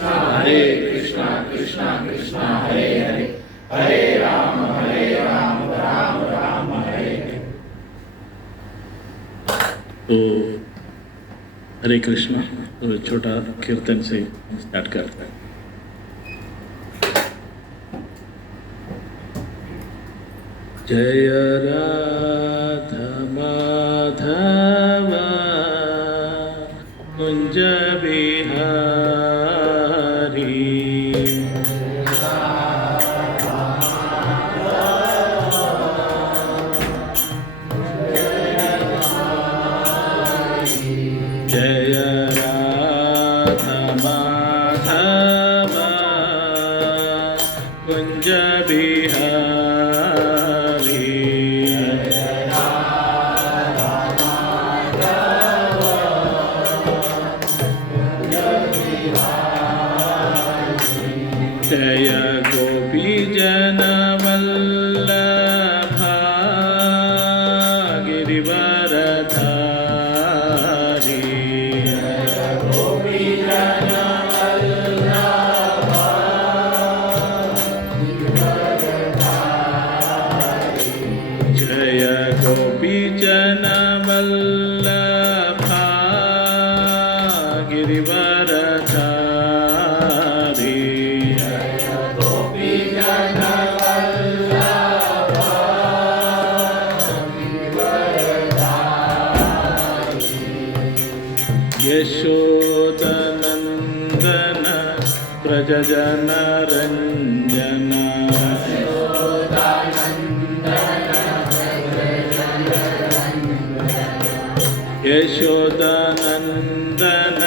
हरे कृष्णा कृष्णा कृष्णा हरे हरे, हरे राम राम राम हरे हरे। तो हरे कृष्णा, तो छोटा कीर्तन से स्टार्ट करते हैं। जय राधा माधव कुंज बिहारी, जय राधा माधव कुंज बिहारी, जय गोपी जन वल्लभा गिरिवरधारी, जय गोपी जन वल्लभा गिरिवरधारी, यशोदनन्दन व्रजजन रञ्जन, यशोदनन्दन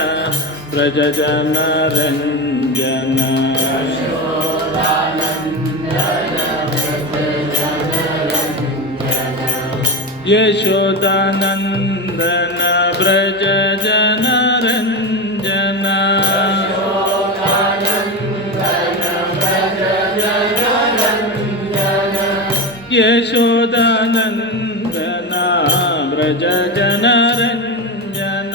व्रजजन रञ्जन, यशोदानन्दन व्रज जन रञ्जन, यशोदानन्दन व्रज जन रञ्जन,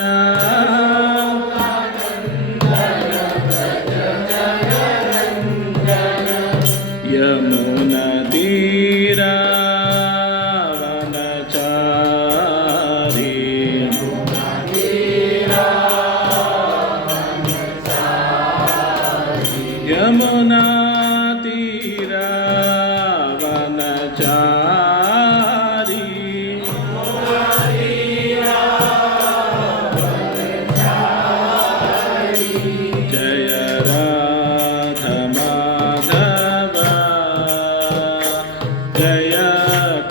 यमुना तीरा यमुना तीरा वनचारी, जय राधा माधव जय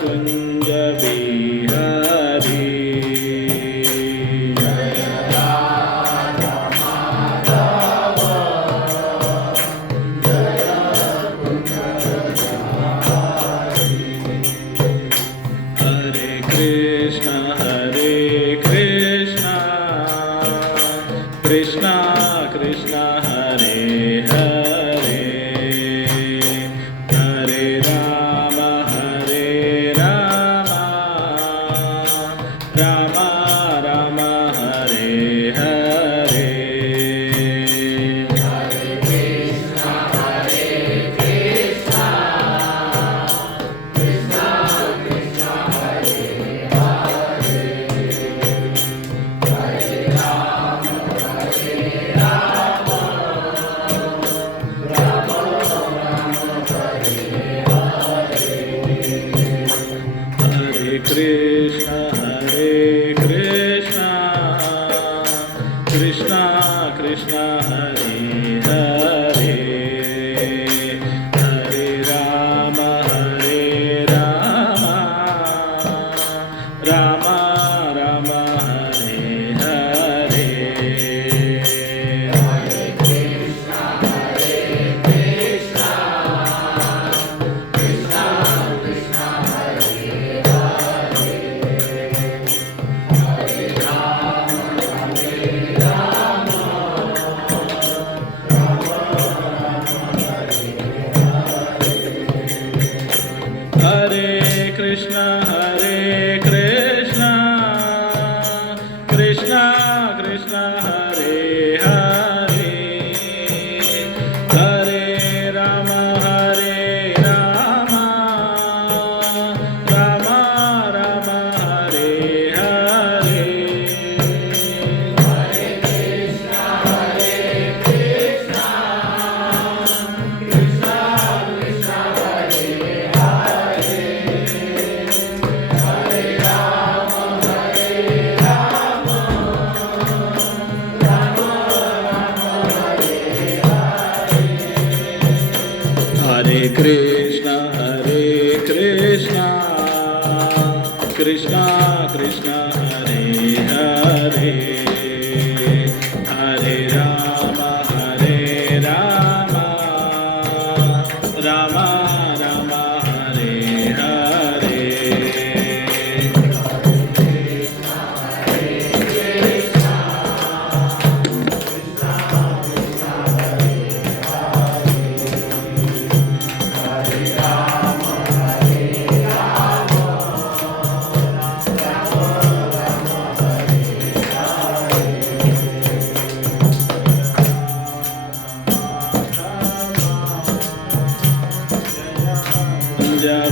कुंज बिहारी, कृष्णा कृष्णा हरे हरे, हरे राम राम राम हरे हरे, हरे कृष्णा कृष्णा कृष्णा हरे हरे, हरे राम कृष्ण कृष्ण कृष्ण हरे हरे, हरे राम राम राम हरे हरे, हरे कृष्ण कृष्ण कृष्ण हरे हरे, हरे राम कृष्णा कृष्णा कृष्णा हरे हरे हरे राम राम राम हरे हरे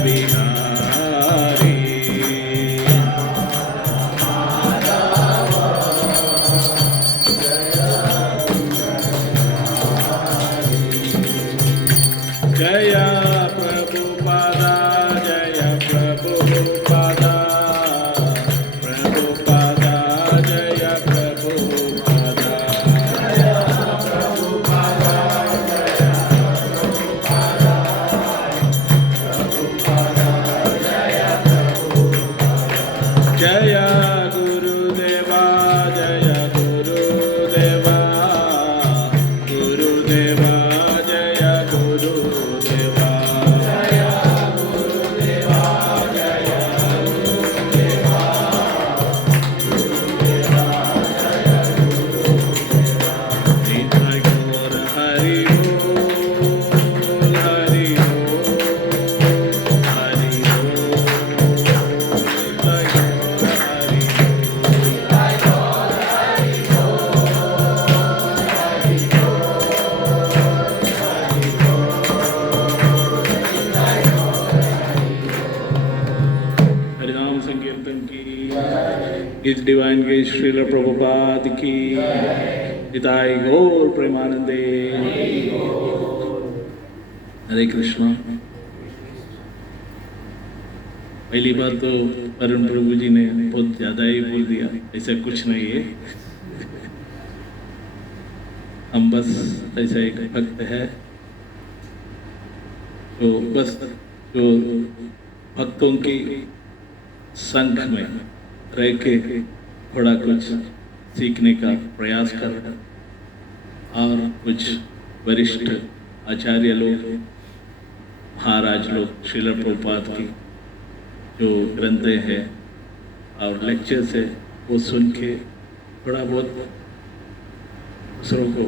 बिहारी जय प्रभुपादा जय प्रभुपादा प्रभुपादा जय प्रभुपादा जय गुरुदेवा जय गुरुदेवा गुरुदेवा जय गुरुदेवा निताय गौर हरि बोल हरि बोल हरि बोल निताय गौर हरि हरिनाम संकीर्तन की इस डिवाइन के श्रील प्रभुपाद की हिताय गौर प्रेमानंदे हरे कृष्णा। पहली बात तो वरुण प्रभु जी ने बहुत ज़्यादा ही बोल दिया, ऐसा कुछ नहीं है। हम बस ऐसा एक भक्त है तो बस जो भक्तों की संघ में रह के थोड़ा कुछ सीखने का प्रयास कर और कुछ वरिष्ठ आचार्य लोग महाराज लोग श्रील प्रभुपाद की जो ग्रंथें हैं और लेक्चर्स है वो सुन के थोड़ा बहुत दूसरों को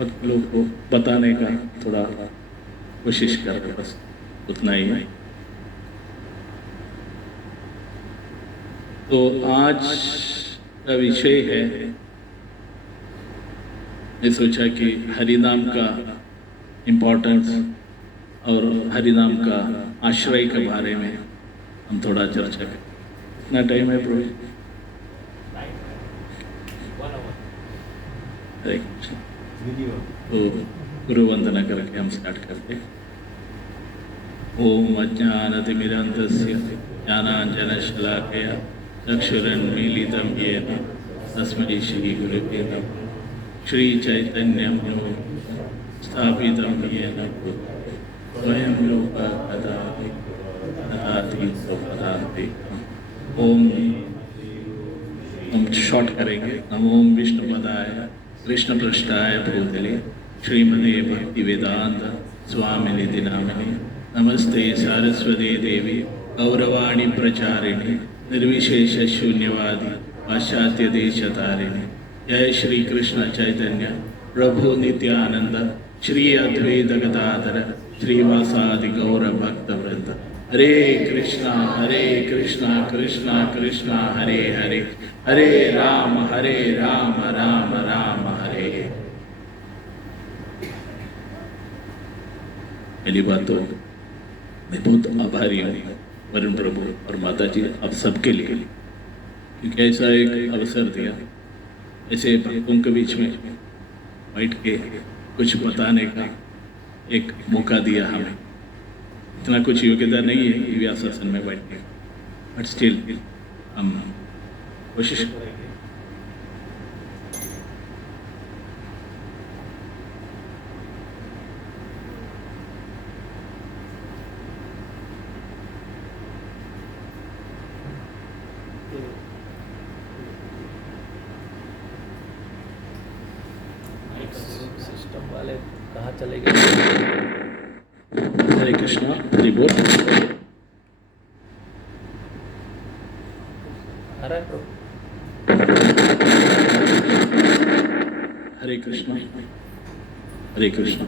भक्त लोग को बताने का थोड़ा कोशिश कर, बस उतना ही है। तो आज का विषय है, मैं सोचा कि हरिनाम का इम्पोर्टेंस और हरिनाम का आश्रय के बारे में हम थोड़ा चर्चा करें। कितना टाइम है प्रभु? हरे कृष्ण। तो गुरु वंदना करके हम स्टार्ट करते हैं। ओम अज्ञानतिमिरान्धस्य ज्ञानाञ्जनशलाकया चक्षुरुन्मीलितं येन तस्मै श्रीगुरुवे नमः। श्रीचैतन्यं स्थापितं येन स्वयं रूपा कदा ददाति स्वपदान्तिकम्। ओम हम शॉर्ट करेंगे। नमो विष्णुपदाय कृष्णपृष्ठाय भूतले श्रीमते भक्तिवेदांत स्वामिनिधि नामिने नमस्ते सारस्वती देवी गौरवाणी प्रचारिणे निर्विशेष शून्यवादी पाश्चात्य देशतारिणे। जय श्री कृष्ण चैतन्य प्रभु नित्यानंद श्री अद्वैत गदाधर श्रीवासादि गौर भक्त वृंद। हरे कृष्णा कृष्णा कृष्णा हरे हरे हरे राम राम राम हरे। पहली बात तो मैं बहुत आभारी हूँ वरुण प्रभु और माता जी आप सबके लिए, क्योंकि ऐसा एक अवसर दिया, ऐसे भक्तों के बीच में बैठ के कुछ बताने का एक मौका दिया हमें। इतना कुछ योग्यता नहीं है व्यासासन में बैठने का, बट स्टिल हम कोशिश करेंगे। कहाँ चले गए? हरे कृष्णा, हरि बोल। आ रहा है प्रभु? हरे कृष्णा, हरे कृष्णा।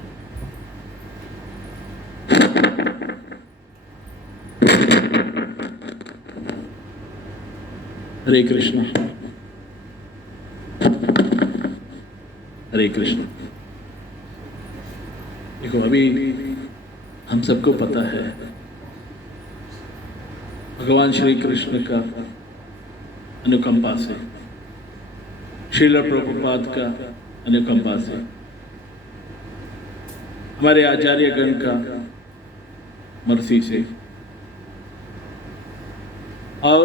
हरे कृष्णा, हरे कृष्णा। देखो, अभी हम सबको पता है भगवान श्री कृष्ण का अनुकंपा से, श्रील प्रभुपाद का अनुकंपा से, हमारे आचार्यगण का मर्सी से और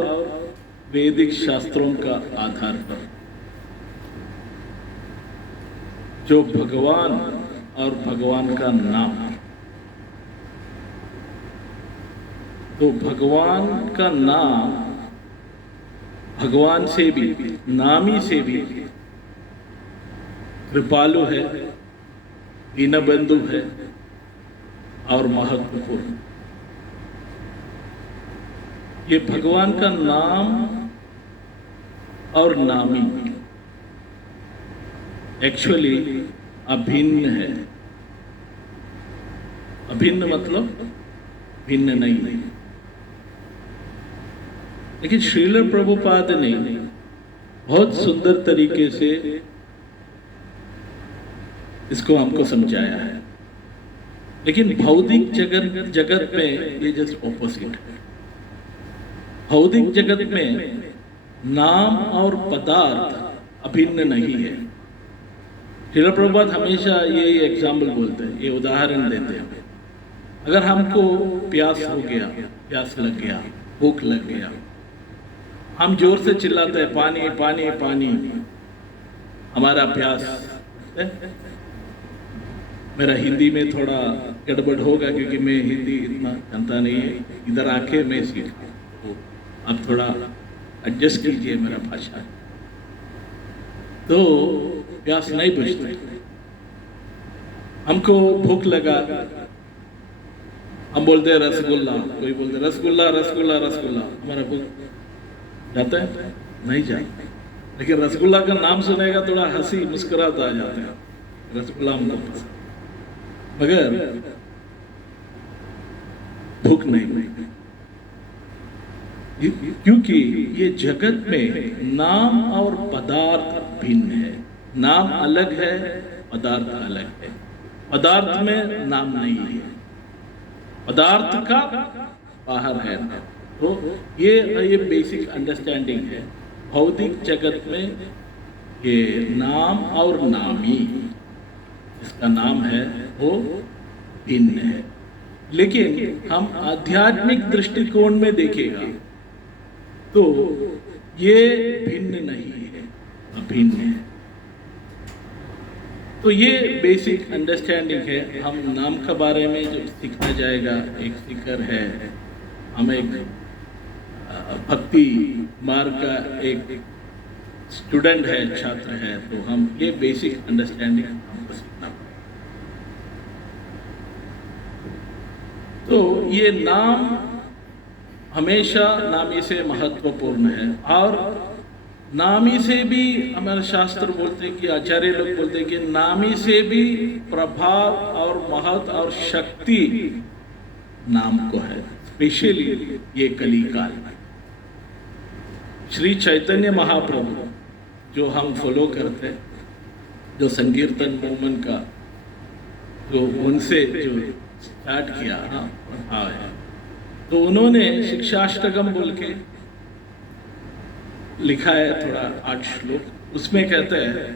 वैदिक शास्त्रों का आधार पर जो भगवान और भगवान का नाम, तो भगवान का नाम भगवान से भी, नामी से भी कृपालु है, दीनबंधु है और महत्वपूर्ण। ये भगवान का नाम और नामी एक्चुअली अभिन्न है। अभिन्न मतलब भिन्न नहीं। लेकिन श्रील प्रभुपाद ने बहुत सुंदर तरीके से इसको हमको समझाया है। लेकिन भौतिक जगत में ये जस्ट ऑपोजिट है। भौतिक जगत में नाम और पदार्थ अभिन्न नहीं है। श्रील प्रभुपाद हमेशा ये एग्जाम्पल बोलते हैं, ये उदाहरण देते हैं। अगर हमको प्यास हो गया, प्यास लग गया, भूख लग गया, हम जोर से चिल्लाते हैं पानी पानी पानी, हमारा प्यास है? मेरा हिंदी में थोड़ा गड़बड़ होगा क्योंकि मैं हिंदी इतना जानता नहीं है, इधर आके मैं सीखा, आप थोड़ा एडजस्ट कीजिए मेरा भाषा। तो प्यास नहीं बुझती, हमको भूख लगा, हम बोलते हैं रसगुल्ला, कोई बोलते रसगुल्ला रसगुल्ला रसगुल्ला, हमारा भूख जाता है? नहीं जाता। लेकिन रसगुल्ला का नाम सुनेगा थोड़ा हंसी मुस्कुराहट आ जाते हैं, रसगुल्ला हमको पसंद, मगर भूख नहीं। क्योंकि ये जगत में नाम और पदार्थ भिन्न है। नाम अलग है, पदार्थ अलग है। पदार्थ में नाम नहीं है, पदार्थ का बाहर है। तो ये बेसिक अंडरस्टैंडिंग है। भौतिक जगत में ये नाम और नामी, इसका नाम है वो भिन्न है। लेकिन हम आध्यात्मिक दृष्टिकोण में देखेगा तो ये भिन्न नहीं है, अभिन्न है। तो ये बेसिक अंडरस्टैंडिंग है। हम नाम के बारे में जो सीखना जाएगा, एक सीकर है, हम एक भक्ति मार्ग का एक स्टूडेंट है, छात्र है, तो हम ये बेसिक अंडरस्टैंडिंग हमको सीखना पड़ेगा। तो ये नाम हमेशा नामी से महत्वपूर्ण है। और नामी से भी हमारे शास्त्र बोलते हैं कि आचार्य लोग बोलते हैं कि नामी से भी प्रभाव और महत्व और शक्ति नाम को है, स्पेशली ये कली काल में। श्री चैतन्य महाप्रभु जो हम फॉलो करते हैं, जो संकीर्तन मूवमेंट का जो उनसे जो स्टार्ट किया प्रभाव है, तो उन्होंने शिक्षाष्टकम बोल के लिखा है, थोड़ा 8 श्लोक, उसमें कहते हैं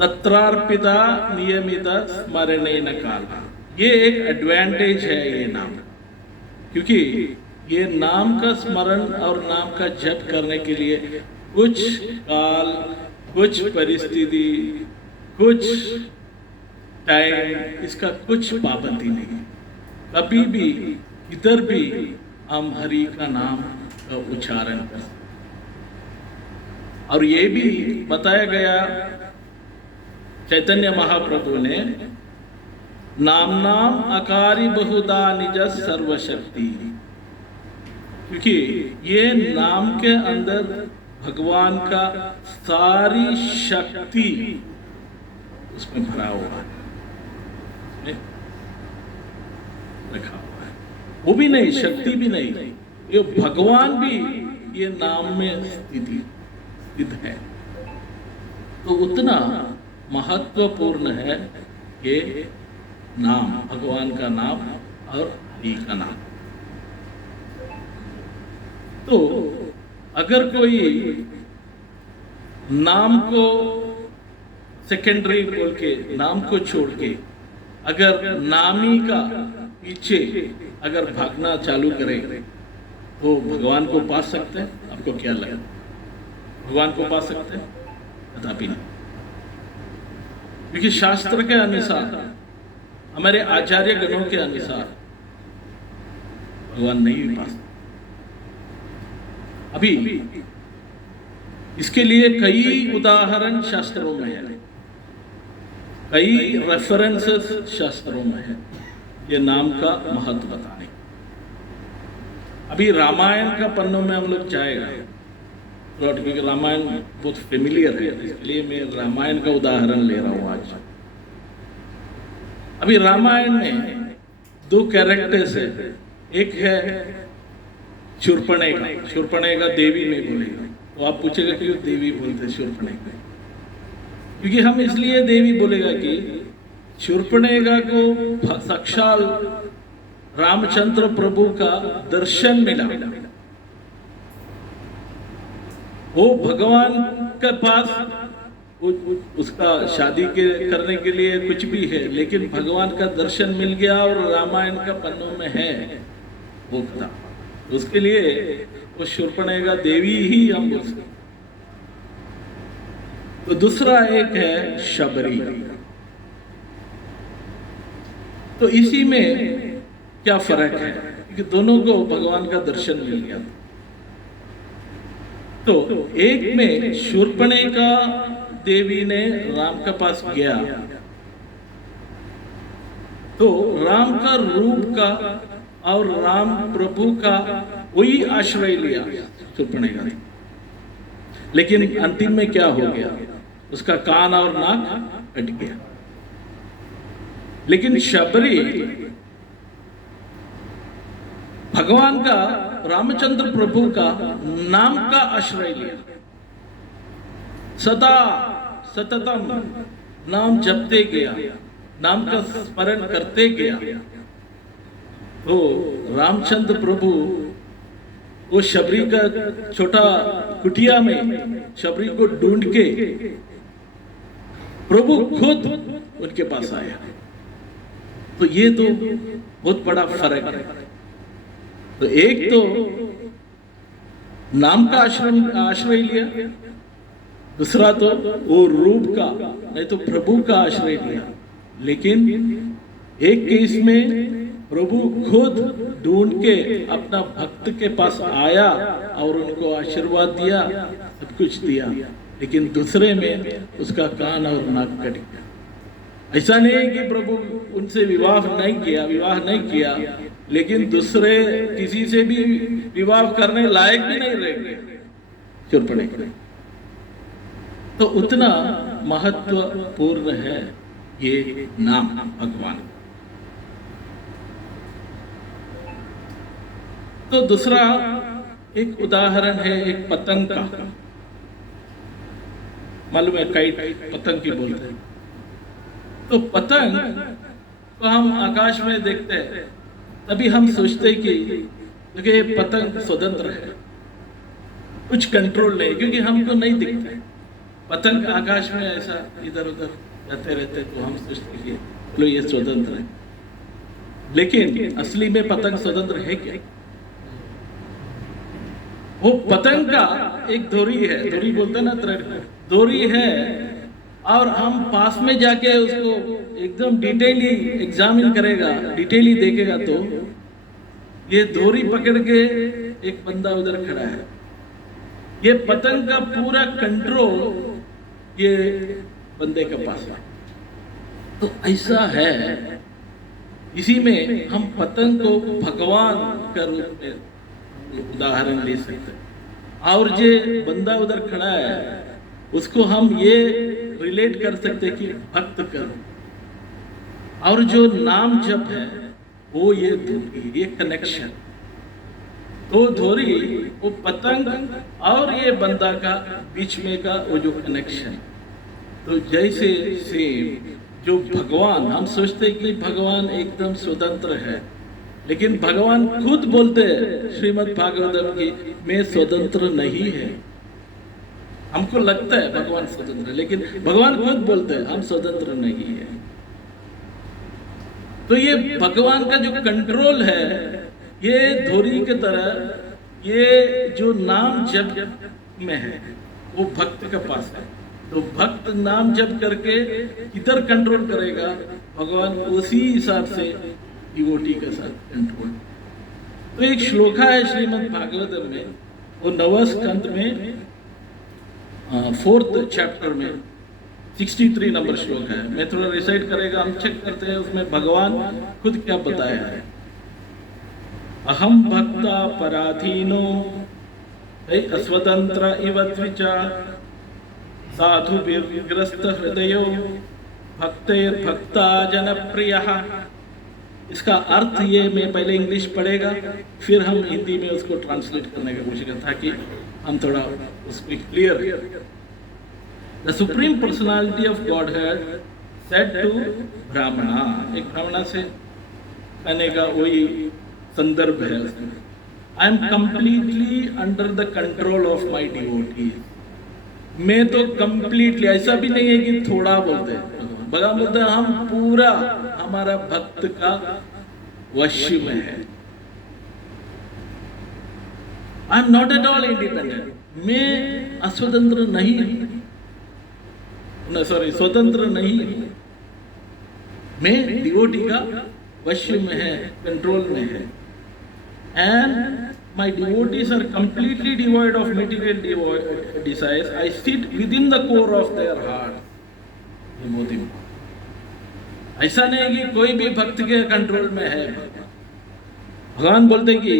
तत्रार्पिता नियमित स्मरणेन काला। ये एक एडवांटेज है ये नाम, क्योंकि ये नाम का स्मरण और नाम का जप करने के लिए कुछ काल, कुछ परिस्थिति, कुछ टाइम, इसका कुछ पाबंदी नहीं। कभी भी इधर भी हम हरि का नाम का उच्चारण कर। और ये भी बताया गया चैतन्य महाप्रभु ने नाम नाम अकारी बहुधा निज सर्वशक्ति, क्योंकि ये नाम के अंदर भगवान का सारी शक्ति उसमें भरा हुआ है, रखा हुआ है। वो भी नहीं, शक्ति भी नहीं, ये भगवान भी ये नाम में स्थित है। तो उतना महत्वपूर्ण है ये नाम, भगवान का नाम और हरि का नाम। तो अगर कोई नाम को सेकेंडरी बोल के, नाम को छोड़ के अगर नामी का पीछे अगर भागना चालू करे तो भगवान को पा सकते हैं? आपको क्या लगा, भगवान को पा सकते हैं? कदापि नहीं, क्योंकि शास्त्र के अनुसार, हमारे आचार्य गणों के अनुसार भगवान नहीं पा सकते। अभी इसके लिए कई उदाहरण शास्त्रों में है, कई रेफरेंसेस शास्त्रों में है ये नाम का महत्व बताने। अभी रामायण का पन्नों में हम लोग जाएगा, क्योंकि रामायण बहुत फेमिलियर है, इसलिए मैं रामायण का उदाहरण ले रहा हूं आज। अभी रामायण में दो कैरेक्टर्स है, एक है शूर्पणखा। शूर्पणखा देवी नहीं बोलेगा, तो आप पूछेगा क्यों देवी बोलते शूर्पणखा? क्योंकि हम इसलिए देवी बोलेगा कि शूर्पणखा को साक्षाल रामचंद्र प्रभु का दर्शन मिला। वो भगवान के पास उसका शादी करने के लिए कुछ भी है, लेकिन भगवान का दर्शन मिल गया और रामायण का पन्नों में है वो कथा। उसके लिए वो शूर्पणखा देवी ही हम बोल सकते। तो दूसरा एक है शबरी। तो इसी में क्या फर्क है कि दोनों को भगवान का दर्शन मिल गया। तो एक में शूर्पणखा देवी ने राम के पास गया तो राम का रूप का और राम प्रभु का वही आश्रय लिया शूर्पणखा ने, लेकिन अंतिम में क्या हो गया, उसका कान और नाक कट गया। लेकिन शबरी भगवान का, रामचंद्र प्रभु का नाम का आश्रय लिया, सदा सततम नाम जपते गया, नाम का स्मरण करते गया। तो रामचंद्र प्रभु वो शबरी का छोटा कुटिया में शबरी को ढूंढ के प्रभु खुद उनके पास आया। तो ये तो बहुत बड़ा फर्क है। तो एक तो नाम का आश्रय लिया, दूसरा तो वो रूप का नहीं तो प्रभु का आश्रय लिया। लेकिन एक केस में प्रभु खुद ढूंढ के अपना भक्त के पास आया और उनको आशीर्वाद दिया, सब कुछ दिया, लेकिन दूसरे में उसका कान और नाक कट गया। ऐसा नहीं है कि प्रभु उनसे विवाह नहीं किया, लेकिन दूसरे किसी से भी विवाह करने लायक भी नहीं रह गए शूर्पणखा। तो उतना महत्वपूर्ण है ये नाम भगवान। तो दूसरा एक उदाहरण है एक पतंग का। मालूम है काइट, पतंग की बोलते हैं। तो पतंग को हम आकाश में देखते हैं, तभी हम सोचते कि ये पतंग स्वतंत्र है, कुछ कंट्रोल नहीं, क्योंकि हमको नहीं दिखता। पतंग आकाश में ऐसा इधर उधर जाते रहते, तो हम सोचते कि चलो ये स्वतंत्र है। लेकिन असली में पतंग स्वतंत्र है क्या? वो पतंग का एक डोरी है, डोरी बोलते हैं ना, थ्रेड डोरी है, और हम पास में जाके उसको एकदम डिटेली एग्जामिन करेगा, डिटेली देखेगा, तो ये डोरी पकड़ के एक बंदा उधर खड़ा है। ये पतंग का पूरा कंट्रोल ये बंदे के पास है, तो ऐसा है, इसी में हम पतंग को भगवान का रूप में उदाहरण ले सकते हैं। और जो बंदा उधर खड़ा है उसको हम ये रिलेट कर सकते हैं कि भक्त करो, और जो नाम जप है वो ये कनेक्शन, तो धोरी वो पतंग और ये बंदा का बीच में का वो जो कनेक्शन। तो जैसे सेम जो भगवान, हम सोचते हैं कि भगवान एकदम स्वतंत्र है, लेकिन भगवान खुद बोलते हैं श्रीमद् भागवतम की, मैं स्वतंत्र नहीं है। हमको लगता है भगवान स्वतंत्र है, लेकिन भगवान खुद बोलते हैं हम स्वतंत्र नहीं है। तो ये भगवान का जो कंट्रोल है, ये धोरी के तरह ये जो नाम जप में है वो भक्त के पास है। तो भक्त नाम जप करके इधर कंट्रोल करेगा, भगवान उसी हिसाब से डिवोटी के साथ कंट्रोल। तो एक श्लोका है श्रीमद् भागवतम में, वो 9वें स्कंद में 4th चैप्टर में 63 नंबर श्लोक है। मैं थोड़ा रिसाइट करेगा, हम चेक करते हैं उसमें भगवान खुद क्या बताया है। अहम भक्ता पराधीनो अस्वतंत्र इव द्विजा साधु विग्रस्त हृदयो भक्तेर भक्ता जनप्रियः। इसका अर्थ ये, मैं पहले इंग्लिश पढ़ेगा फिर हम हिंदी में उसको ट्रांसलेट करने की कोशिश करते ताकि हम थोड़ा उसको clear. The supreme personality of godhead said to Brahmana, एक ब्राह्मणा से कहने का वही संदर्भ है उसमें। I am completely under the control of my devotees. मैं तो कंप्लीटली, ऐसा भी नहीं है कि थोड़ा बोलते हैं, भगवान बोलते हैं हम पूरा हमारा भक्त का वश में है। I am not at all independent, मैं अस्वतंत्र नहीं हूं, सॉरी स्वतंत्र नहीं हूं, मैं डिवोटी का वश में है, कंट्रोल में है। And my devotees are completely devoid of material desires. I sit within the core of their heart. ये बहुत important। ऐसा नहीं है कि कोई भी भक्त के कंट्रोल में है। भगवान बोलते कि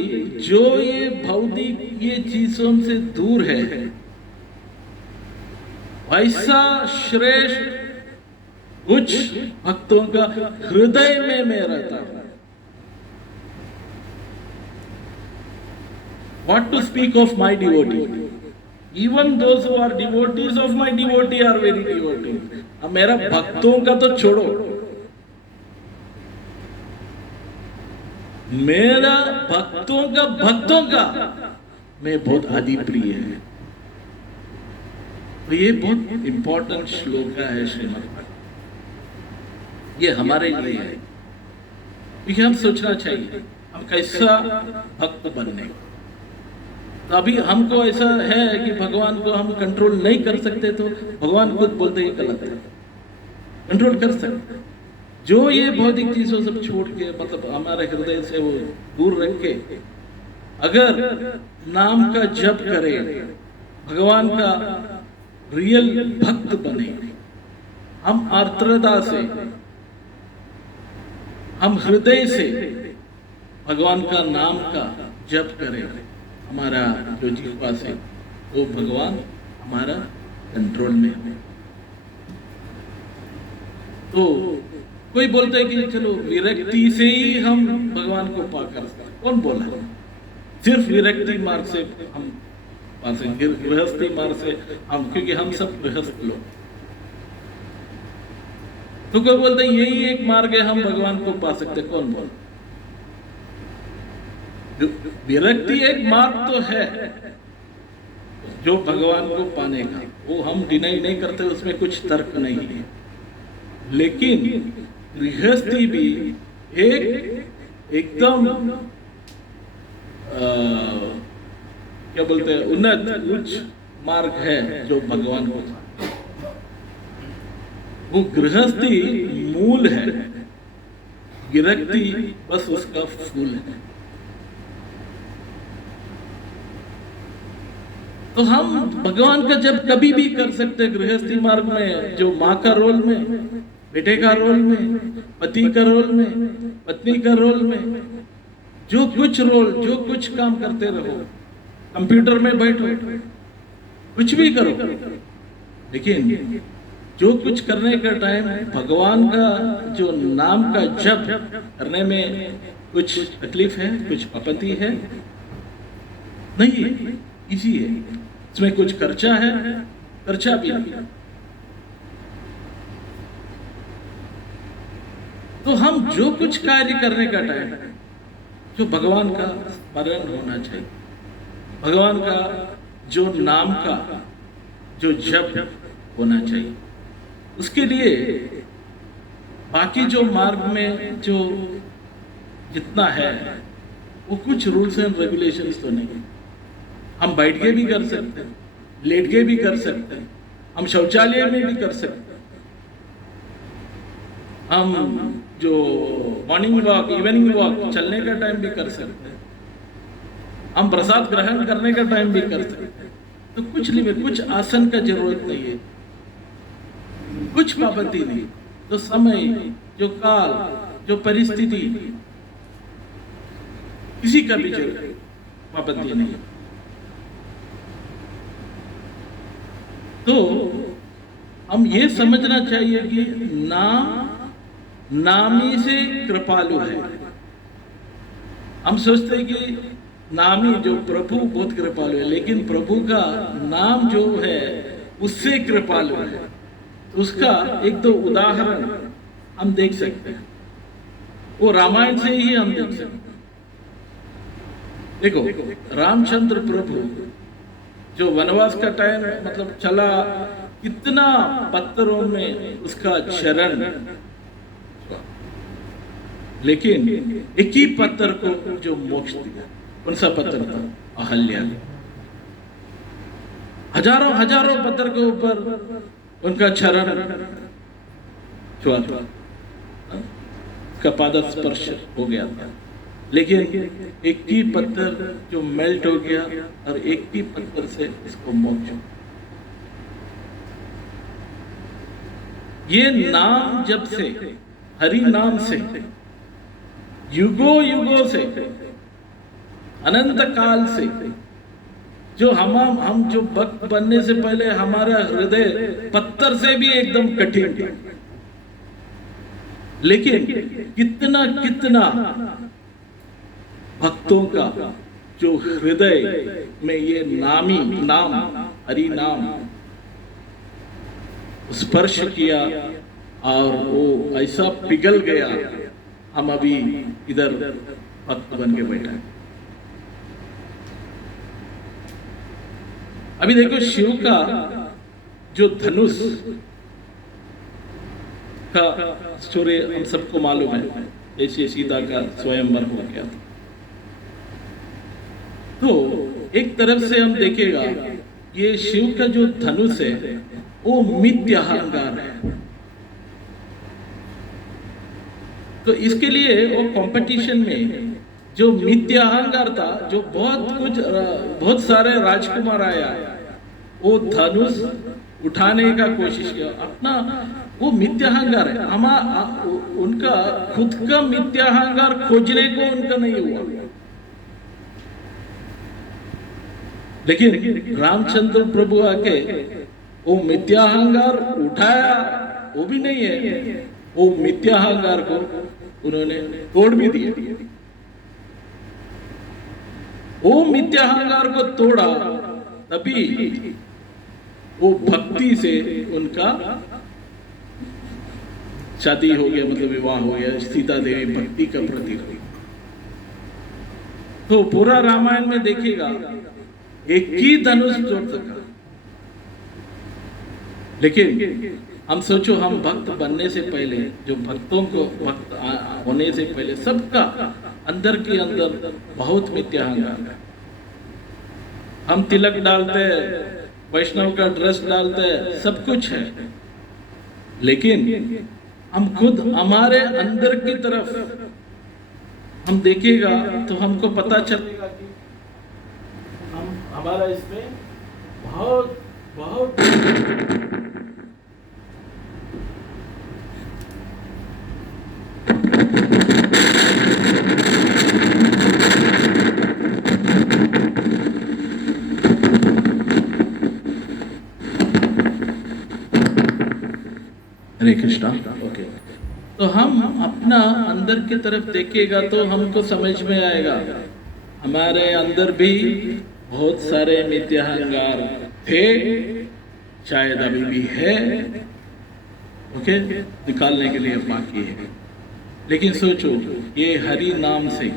जो ये भौतिक ये चीजों से दूर है, ऐसा श्रेष्ठ उच्च भक्तों का हृदय में मैं रहता हूं। What to speak of my devotee? Even those who are devotees of my devotee are very devotee. अब मेरा भक्तों का तो छोड़ो, मेरा भक्तों का मैं बहुत आदि प्रिय है। तो ये बहुत इंपॉर्टेंट श्लोक है श्रीमद्, ये हमारे लिए है, क्योंकि हम सोचना चाहिए हम कैसा भक्त बनने। तो अभी हमको ऐसा है कि भगवान को हम कंट्रोल नहीं कर सकते, तो भगवान खुद बोलते हैं गलत है, कंट्रोल कर सकते। जो ये भौतिक चीजों सब छोड़ के, मतलब हमारे हृदय से वो दूर रख के अगर नाम का जप करे, भगवान का रियल भक्त बने, हम आर्द्रता से, हम हृदय से भगवान का नाम का जप करें, हमारा जो जीवा से वो भगवान हमारा कंट्रोल में है। तो कोई बोलता है कि चलो विरक्ति से ही हम भगवान को पा कर सकते, कौन बोला? सिर्फ विरक्ति मार्ग से हम पा सकते, गृहस्थी मार्ग से हम, क्योंकि हम सब गृहस्थ लोग। तो कोई बोलते हैं यही एक मार्ग है हम भगवान को पा सकते, कौन बोला? विरक्ति एक मार्ग तो है जो भगवान को पाने का, वो हम डिनाई नहीं करते, उसमें कुछ तर्क नहीं है। लेकिन गृहस्थी भी एक एकदम क्या बोलते हैं, उन्नत उच्च मार्ग है जो भगवान को, वो गृहस्थी मूल है, विरक्ति बस उसका फूल है। तो हम भगवान का जब कभी भी कर सकते, गृहस्थी मार्ग में जो माँ का रोल में बेटे का रोल में, पति का रोल में, पत्नी का रोल में, जो कुछ काम करते रहो, कंप्यूटर में बैठो, कुछ भी करो, लेकिन जो कुछ करने का टाइम भगवान का जो नाम का जप करने में कुछ तकलीफ है, कुछ आपत्ति है? नहीं, इजी है। इसमें कुछ खर्चा है, खर्चा भी नहीं। तो हम जो कुछ कार्य करने का टाइम जो भगवान का स्मरण होना चाहिए, भगवान का जो नाम का जो जप होना चाहिए। उसके लिए बाकी जो मार्ग में जो जितना है वो कुछ रूल्स एंड रेगुलेशंस तो नहीं है। हम बैठ के भी कर सकते हैं, लेट के भी कर सकते हैं, हम शौचालय में भी कर सकते हैं, हम जो मॉर्निंग वॉक, इवनिंग वॉक, चलने का टाइम भी कर सकते हैं, हम प्रसाद ग्रहण करने का टाइम भी कर सकते हैं। तो कुछ लिमिट, कुछ आसन का जरूरत नहीं है, कुछ पाबंदी नहीं। जो समय, जो काल, जो परिस्थिति, किसी का भी जरूरत पाबंदी नहीं। तो हम ये समझना चाहिए कि नामी से कृपालु है। हम सोचते हैं कि नामी जो प्रभु बहुत कृपालु है, लेकिन प्रभु का नाम जो है उससे कृपालु है। उसका एक दो उदाहरण हम देख सकते हैं, वो रामायण से ही हम देख सकते हैं। देखो, रामचंद्र प्रभु जो वनवास का टाइम मतलब चला, कितना पत्थरों में उसका चरण, लेकिन एक ही पत्थर को जो मोक्ष दिया। कौन सा पत्थर था? अहल्या। हजारों पत्थर के ऊपर उनका चरण छुआ था, उसका पाद स्पर्श हो गया था, लेकिन एक ही पत्थर जो मेल्ट हो गया और एक ही पत्थर से इसको मोक्ष। ये नाम जब से, हरि नाम से, युगों से, अनंत काल से, जो हम जो भक्त बनने से पहले हमारा हृदय पत्थर से भी एकदम कठिन था, लेकिन कितना भक्तों का जो हृदय में ये नाम हरि नाम स्पर्श किया और वो ऐसा पिघल गया, हम अभी इधर भक्त बन के बैठा है। अभी देखो, शिव का जो धनुष का स्टोरी हम सबको मालूम है, जैसे सीता का स्वयंवर हो गया था। तो एक तरफ से हम देखेगा ये शिव का जो धनुष है वो मिथ्या अहंकार है। तो इसके लिए वो कंपटीशन में जो मिथ्या अहंकार था, जो बहुत सारे राजकुमार आया, वो धनुष उठाने का कोशिश किया। अपना वो मिथ्या अहंकार है, उनका खुद का मिथ्या अहंकार खोजने को उनका नहीं हुआ। लेकिन रामचंद्र प्रभु आके वो मिथ्या अहंकार उठाया, वो भी नहीं है, वो मिथ्या अहंकार को उन्होंने तोड़ भी दिया। वो मिथ्या अहंकार को तोड़ा, तभी वो भक्ति से उनका शादी हो गया, मतलब विवाह हो गया। सीता देवी भक्ति का प्रतीक हुई। तो पूरा रामायण में देखिएगा एक ही धनुष जोड़ सका, लेकिन हम सोचो, हम भक्त बनने से पहले, जो भक्तों को भक्त होने से पहले, सबका अंदर के अंदर बहुत मिथ्या अहंकार है। हम तिलक डालते हैं, वैष्णव का ड्रेस डालते हैं, सब कुछ है, लेकिन हम खुद हमारे अंदर की तरफ हम देखेगा तो हमको पता चलेगा कि हमारा इसमें बहुत हरे कृष्णा। ओके, तो हम अपना अंदर की तरफ देखेगा तो हमको समझ में आएगा हमारे अंदर भी बहुत सारे मिथ्याहंकार थे, शायद अभी भी है। ओके, निकालने के लिए बाकी है। लेकिन सोचो, ये हरि नाम से,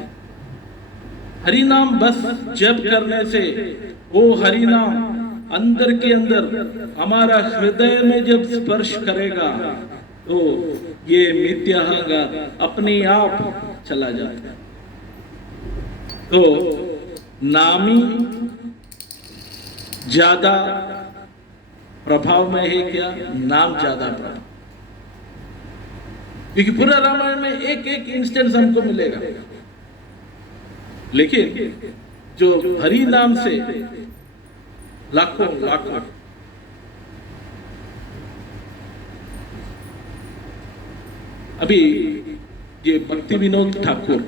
हरि नाम बस जप करने से, वो हरि नाम अंदर के अंदर हमारा हृदय में जब स्पर्श करेगा तो ये मिथ्याहंकार अपने आप चला जाता है। तो नामी ज्यादा प्रभाव में है क्या? नाम ज्यादा प्रभाव, क्योंकि पूरा रामायण में एक एक इंस्टेंस हमको मिलेगा। लेकिन जो हरि नाम से लाखों लाखों, अभी ये भक्ति विनोद ठाकुर,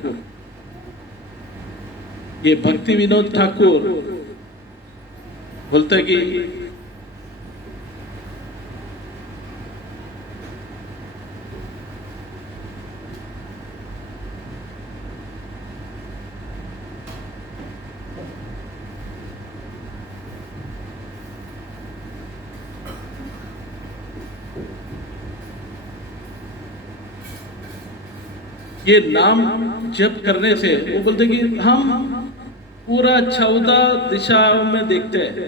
ये भक्ति विनोद ठाकुर बोलते हैं कि ये नाम जप करने से, वो बोलते कि हम पूरा 14 दिशाओं में देखते हैं।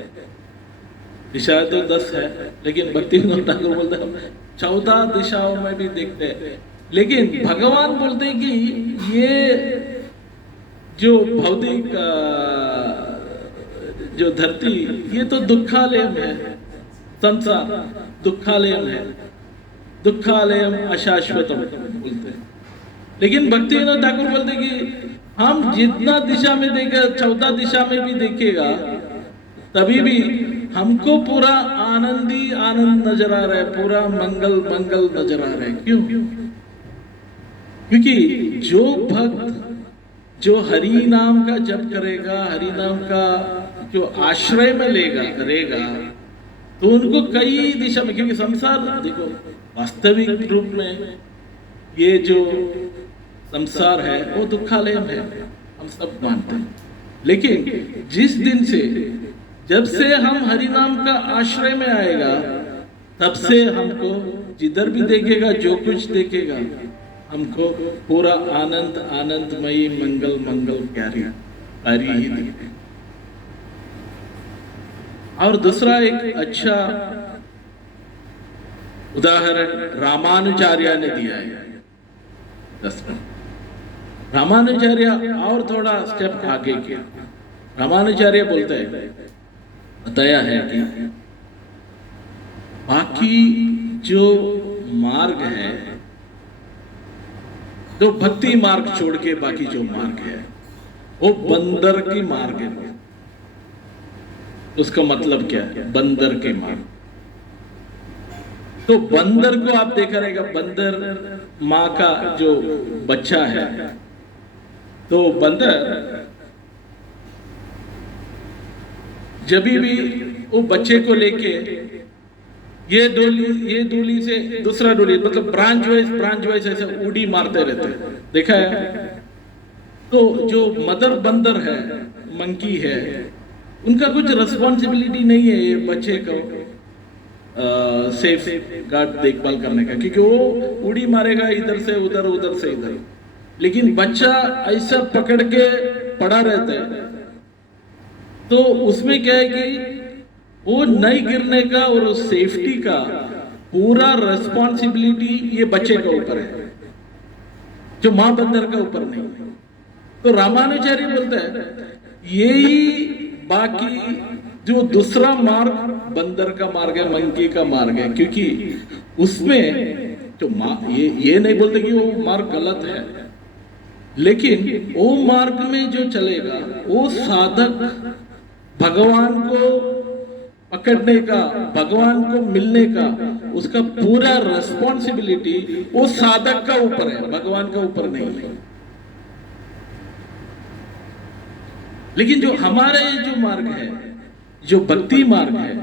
दिशा तो 10 है, लेकिन भक्ति विनोद ठाकुर बोलते हैं 14 दिशाओं में भी देखते हैं। लेकिन भगवान बोलते हैं कि ये जो भौतिक जो धरती, ये तो दुखालयम है, संसार दुखालयम है, दुखालयम अशाश्वतम बोलते हैं। लेकिन भक्ति विनोद ठाकुर बोलते कि हम जितना दिशा में देखेगा, 14 दिशा में भी देखेगा, तभी भी हमको पूरा आनंद ही आनंद नजर आ रहा है, पूरा मंगल मंगल नजर आ रहा है। क्यों? क्योंकि जो भक्त जो हरि नाम का जप करेगा, हरि नाम का जो आश्रय में लेगा करेगा, तो उनको कई दिशा में, क्योंकि संसार देखो वास्तविक रूप में ये जो संसार है वो दुखालयम है, हम सब मानते हैं। लेकिन जिस दिन से, जब से हम हरि नाम का आश्रय में आएगा, तब से हमको जिधर भी देखेगा, जो कुछ देखेगा, हमको पूरा आनंद आनंदमयी मंगल मंगल प्यारी ही दिखे। और दूसरा एक अच्छा उदाहरण रामानुजार्य ने दिया है। रामानुजार्य और थोड़ा स्टेप आगे किया। रामानुजार्य बोलते हैं, बताया है कि बाकी जो मार्ग है, तो भक्ति मार्ग छोड़ के बाकी जो मार्ग है वो बंदर की मार्ग है। उसका मतलब क्या है? बंदर के मार्ग। तो बंदर को आप देखा रहेगा, बंदर माँ का जो बच्चा है, तो बंदर जब भी वो बच्चे को लेके ये डोली से दूसरा डोली, मतलब ब्रांच वाइज ऐसे उड़ी मारते रहते हैं, देखा है? तो जो मदर बंदर है, मंकी है, उनका कुछ रिस्पॉन्सिबिलिटी नहीं है ये बच्चे को सेफ गार्ड देखभाल करने का, क्योंकि वो उड़ी मारेगा इधर से उधर, उधर से इधर। लेकिन बच्चा ऐसा पकड़ के पड़ा रहता है, तो उसमें क्या है कि वो नहीं गिरने का और उस सेफ्टी का पूरा रिस्पॉन्सिबिलिटी ये बच्चे के ऊपर है, जो मां बंदर का ऊपर नहीं है। तो रामानुजारी बोलता है यही बाकी जो दूसरा मार्ग बंदर का मार्ग है, मंकी का मार्ग है, क्योंकि उसमें जो ये नहीं बोलते कि वो मार्ग गलत है, लेकिन वो मार्ग में जो चलेगा वो साधक भगवान को पकड़ने का, भगवान को मिलने का, उसका पूरा रिस्पॉन्सिबिलिटी वो साधक का ऊपर है, भगवान का ऊपर नहीं है। लेकिन जो हमारे जो मार्ग है, जो भक्ति मार्ग है,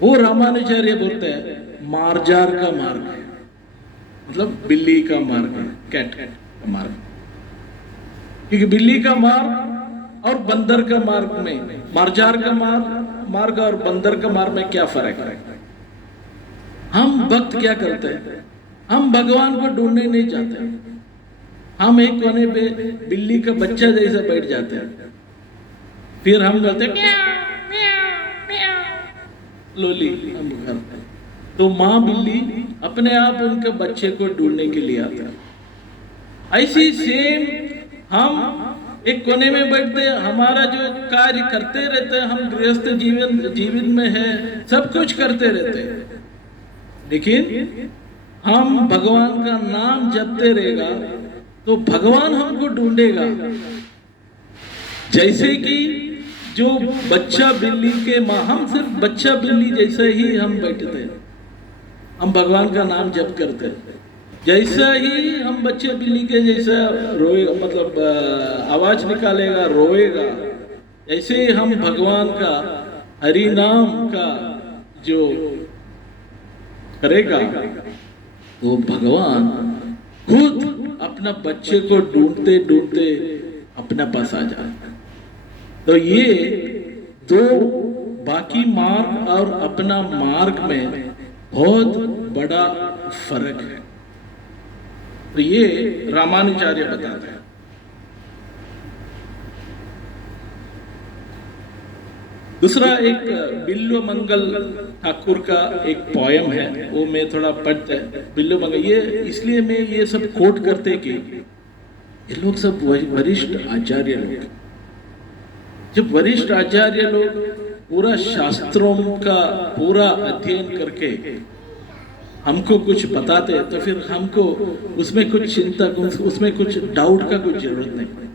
वो रामानुजार्य बोलते हैं मार्जार का मार्ग है, मतलब बिल्ली का मार्ग है, कैट का मार्ग। क्योंकि बिल्ली का मार्ग और बंदर का मार्ग में, मार्जार का मार्ग और बंदर का मार्ग में क्या फर्क है? हम भक्त क्या करते हैं? हम भगवान को ढूंढने नहीं जाते, हम एक कोने पे बिल्ली का बच्चा जैसा बैठ जाते हैं, फिर हम बोलते हैं म्याऊ म्याऊ म्याऊ लोली हम करते हैं। तो माँ बिल्ली अपने आप उनके बच्चे को ढूंढने के लिए आता है। ऐसी सेम हम एक कोने में बैठते हैं, हमारा जो कार्य करते रहते हैं, हम गृहस्थ जीवन में है, सब कुछ करते रहते हैं, लेकिन हम भगवान का नाम जपते रहेगा तो भगवान हमको ढूंढेगा। जैसे कि जो बच्चा बिल्ली के माँ, हम सिर्फ बच्चा बिल्ली जैसे ही हम बैठते हैं, हम भगवान का नाम जप करते हैं। जैसा ही हम बच्चे बिल्ली के जैसा रोए, मतलब आवाज निकालेगा, रोएगा, ऐसे ही हम भगवान का हरि नाम का जो करेगा, वो भगवान खुद अपना बच्चे को ढूंढते ढूंढते अपने पास आ जाता। तो ये दो बाकी मार्ग और अपना मार्ग में बहुत बड़ा फर्क है। तो ये रामानुजाचार्य बताते हैं। दूसरा एक बिल्व मंगल ठाकुर का एक पोयम है, वो मैं थोड़ा पढ़ते हैं। बिल्व मंगल, ये इसलिए मैं ये सब कोट करते कि ये लोग सब वरिष्ठ आचार्य लोग, जब वरिष्ठ आचार्य लोग पूरा शास्त्रों का पूरा अध्ययन करके हमको कुछ बताते, तो फिर हमको उसमें कुछ चिंता, उसमें कुछ डाउट का कुछ जरूरत नहीं।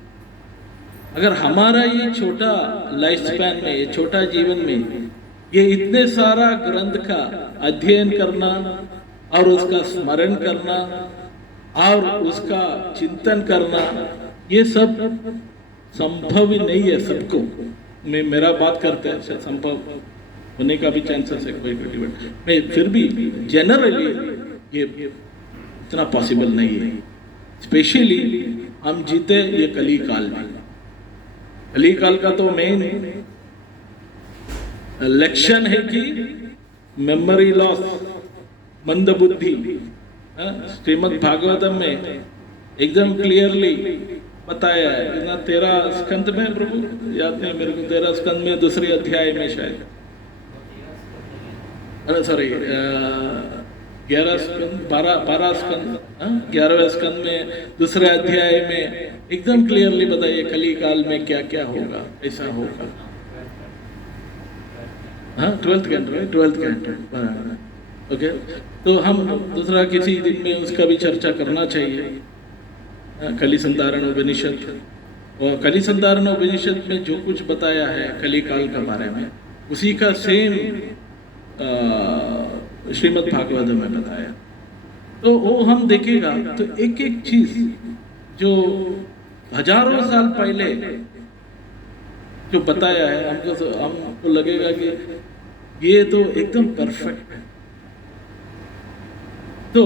अगर हमारा ये छोटा लाइफ स्पैन में, ये छोटा जीवन में, ये इतने सारा ग्रंथ का अध्ययन करना और उसका स्मरण करना और उसका चिंतन करना, ये सब संभव ही नहीं है सबको। मैं मेरा बात करते हैं, संभव होने का भी चांसेस है कोई, मैं फिर भी जनरली ये इतना पॉसिबल नहीं है। स्पेशली हम जीते ये कली काल में। कली काल का तो मेन लक्षण है कि मेमोरी लॉस, मंद बुद्धि। श्रीमद् भागवतम में एकदम क्लियरली बताया है ना, 13 स्कंद में, प्रभु याद नहीं मेरे को, 13 स्कंद में दूसरे अध्याय में शायद, सॉरी 11 स्कंद, 12 स्कंद, 11वें स्कंद में दूसरे अध्याय में एकदम क्लियरली बताइए कली काल में क्या क्या होगा, ऐसा होगा। हाँ, 12th कैंटो, ओके। तो हम दूसरा किसी दिन में उसका भी चर्चा करना चाहिए। कली संधारण उपनिषद, और कली संधारण उपनिषद में जो कुछ बताया है कली काल के बारे में, उसी का सेम श्रीमद् भागवत में बताया। तो वो हम देखेगा तो एक एक चीज जो हजारों साल पहले जो बताया है, हमको लगेगा कि ये तो एकदम परफेक्ट है। तो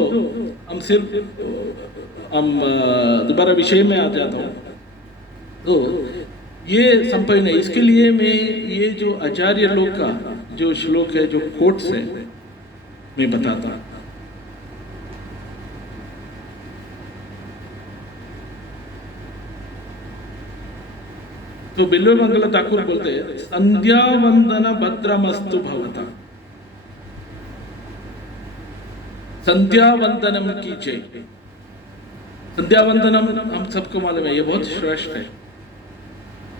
हम सिर्फ दोबारा विषय में आ जाता हूँ। तो ये संभव नहीं, इसके लिए मैं ये जो आचार्य लोग का जो श्लोक है, जो कोट्स है, मैं बताता। तो बिल्व मंगल ठाकुर बोलते हैं, संध्या वंदन भद्रमस्तु भवता, संध्या वंदनम की जय। संध्या वंदनम हम सबको मालूम है, ये बहुत श्रेष्ठ है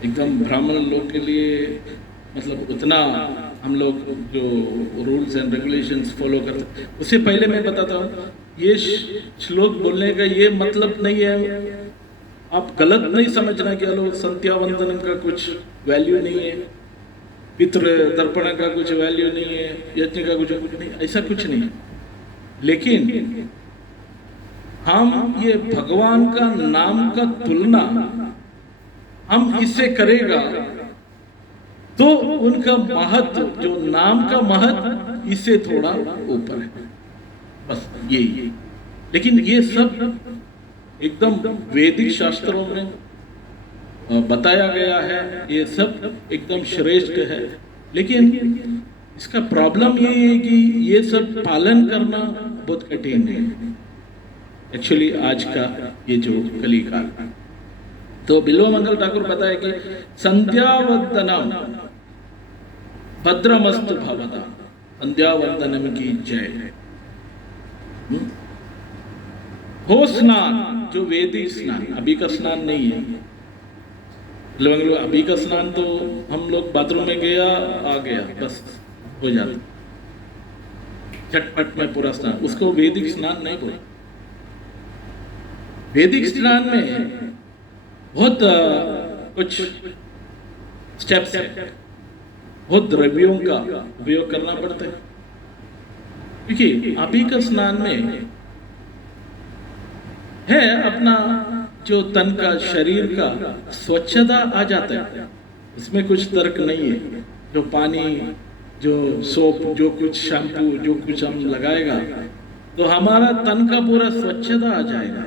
एकदम ब्राह्मण लोग के लिए। मतलब उतना हम लोग जो रूल्स एंड रेगुलेशंस फॉलो करते हैं। उससे पहले मैं बताता हूँ, ये श्लोक बोलने का ये मतलब नहीं है, आप गलत नहीं समझना कि लो संध्या वंदनम का कुछ वैल्यू नहीं है, पितृ तर्पण का कुछ वैल्यू नहीं है, यज्ञ का कुछ नहीं, ऐसा कुछ नहीं। लेकिन हम ये भगवान का नाम का तुलना हम इससे करेगा तो उनका महत्व, जो नाम का महत्व, इससे थोड़ा ऊपर है। बस ये। लेकिन ये सब एकदम वैदिक शास्त्रों में बताया गया है, ये सब एकदम श्रेष्ठ है। लेकिन इसका प्रॉब्लम ये है कि ये सब पालन करना बहुत कठिन है एक्चुअली आज का ये जो कलिकाल। तो बिल्वमंगल ठाकुर बताए कि संध्यावंदनम भद्रमस्तु भवता, संध्यावंदनम की जय। हो स्नान, जो वैदिक स्नान, अभी का स्नान नहीं है। अभी का स्नान तो हम लोग बाथरूम में गया आ गया बस हो जाता, झटपट में पूरा स्नान, उसको वैदिक स्नान नहीं बोला। वैदिक स्नान में बहुत कुछ स्टेप्स है, बहुत द्रव्यों का उपयोग करना पड़ता है। क्योंकि अभी का स्नान में है अपना जो तन का, शरीर का स्वच्छता आ जाता है, इसमें कुछ तर्क नहीं है। जो पानी, जो सोप, जो कुछ शैम्पू, जो कुछ हम लगाएगा तो हमारा तन का पूरा स्वच्छता आ जाएगा।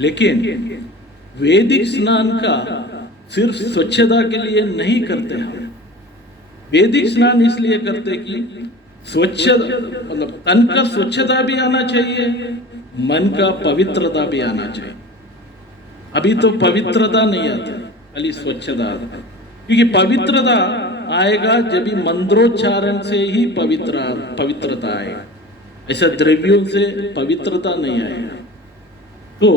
लेकिन वैदिक स्नान का सिर्फ स्वच्छता के लिए नहीं करते हम। वैदिक स्नान इसलिए करते कि स्वच्छ मतलब तन का स्वच्छता भी आना चाहिए, मन का पवित्रता भी आना चाहिए। अभी तो पवित्रता नहीं आता, खाली स्वच्छता आता। क्योंकि पवित्रता आएगा जब भी मंत्रोच्चारण से ही पवित्रता आएगा, ऐसा द्रव्यों से पवित्रता नहीं आएगा। तो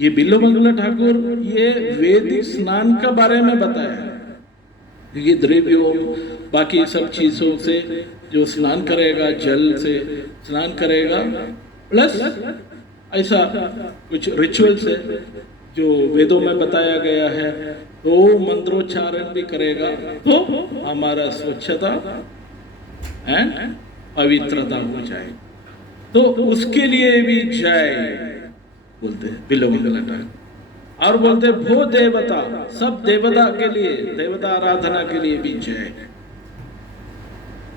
ये बिल्वमंगल ठाकुर ये वैदिक स्नान का बारे में बताया। ये द्रव्यों बाकी सब चीजों से जो स्नान करेगा, जल से स्नान करेगा, प्लस ऐसा कुछ रिचुअल्स है जो वेदों में बताया गया है, तो मंत्रोच्चारण भी करेगा तो हमारा स्वच्छता एंड पवित्रता हो जाए। तो उसके लिए भी जय बोलते हैं बिल्वमंगल ठाकुर। और बोलते भो देवता, सब देवता के लिए, देवता आराधना के लिए भी जय।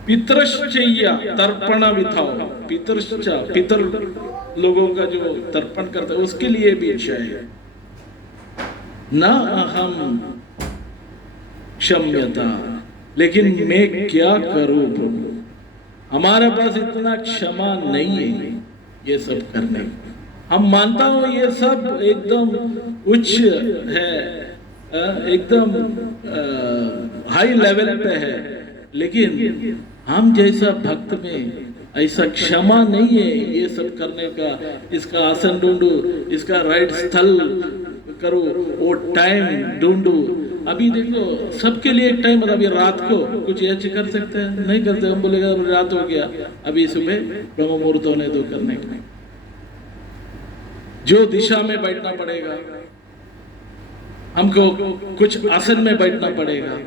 पितृश्चय्या तर्पण विधाओ, पितर लोगों का जो तर्पण करते हैं उसके लिए भी जय। न अहम क्षम्यता, लेकिन मैं क्या करूं प्रभु, हमारे पास इतना क्षमा नहीं है ये सब करने। हम मानता हूं ये सब एकदम उच्च है, एकदम हाई लेवल पे है, लेकिन हम जैसा भक्त में ऐसा क्षमा नहीं है ये सब करने का। इसका आसन ढूंढो, इसका राइट स्थल करो, वो टाइम ढूंढो। अभी देखो सबके लिए एक टाइम, अभी रात को कुछ ऐसे कर सकते हैं, नहीं करते। हम बोलेगा रात हो गया, अभी सुबह ब्रह्म मुहूर्त होने दो करने के लिए। जो दिशा में बैठना पड़ेगा, हमको कुछ आसन में बैठना पड़ेगा,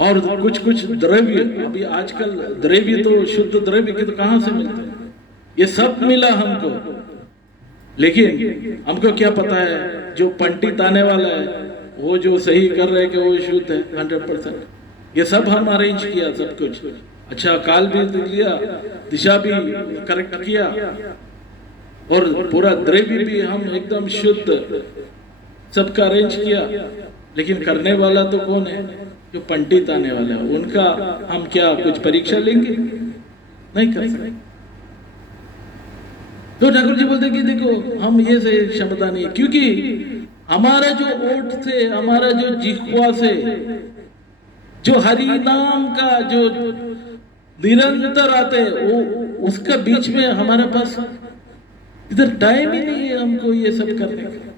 और कुछ द्रव्य, अभी आजकल द्रव्य तो शुद्ध द्रव्य के तो कहां से मिलते हैं, ये सब मिला हमको। लेकिन हमको क्या पता है जो पंडित आने वाला है वो जो सही कर रहे हैं कि वो शुद्ध है 100%। ये सब हम अरेंज किया, सब कुछ अच्छा काल भी लिया, दिशा भी करेक्ट किया, और पूरा द्रव्य भी हम एकदम शुद्ध सबका अरेंज किया। लेकिन करने वाला तो कौन है, जो पंडित आने वाला है। उनका हम क्या कुछ परीक्षा लेंगे, नहीं कर सकते। तो ठाकुर जी बोलते कि देखो हम ये से क्षमता नहीं, क्योंकि हमारा जो ओठ से, हमारा जो जिह्वा से जो हरि नाम का जो निरंतर आते वो उसका बीच में हमारे पास इधर टाइम ही नहीं है हमको ये सब करने का।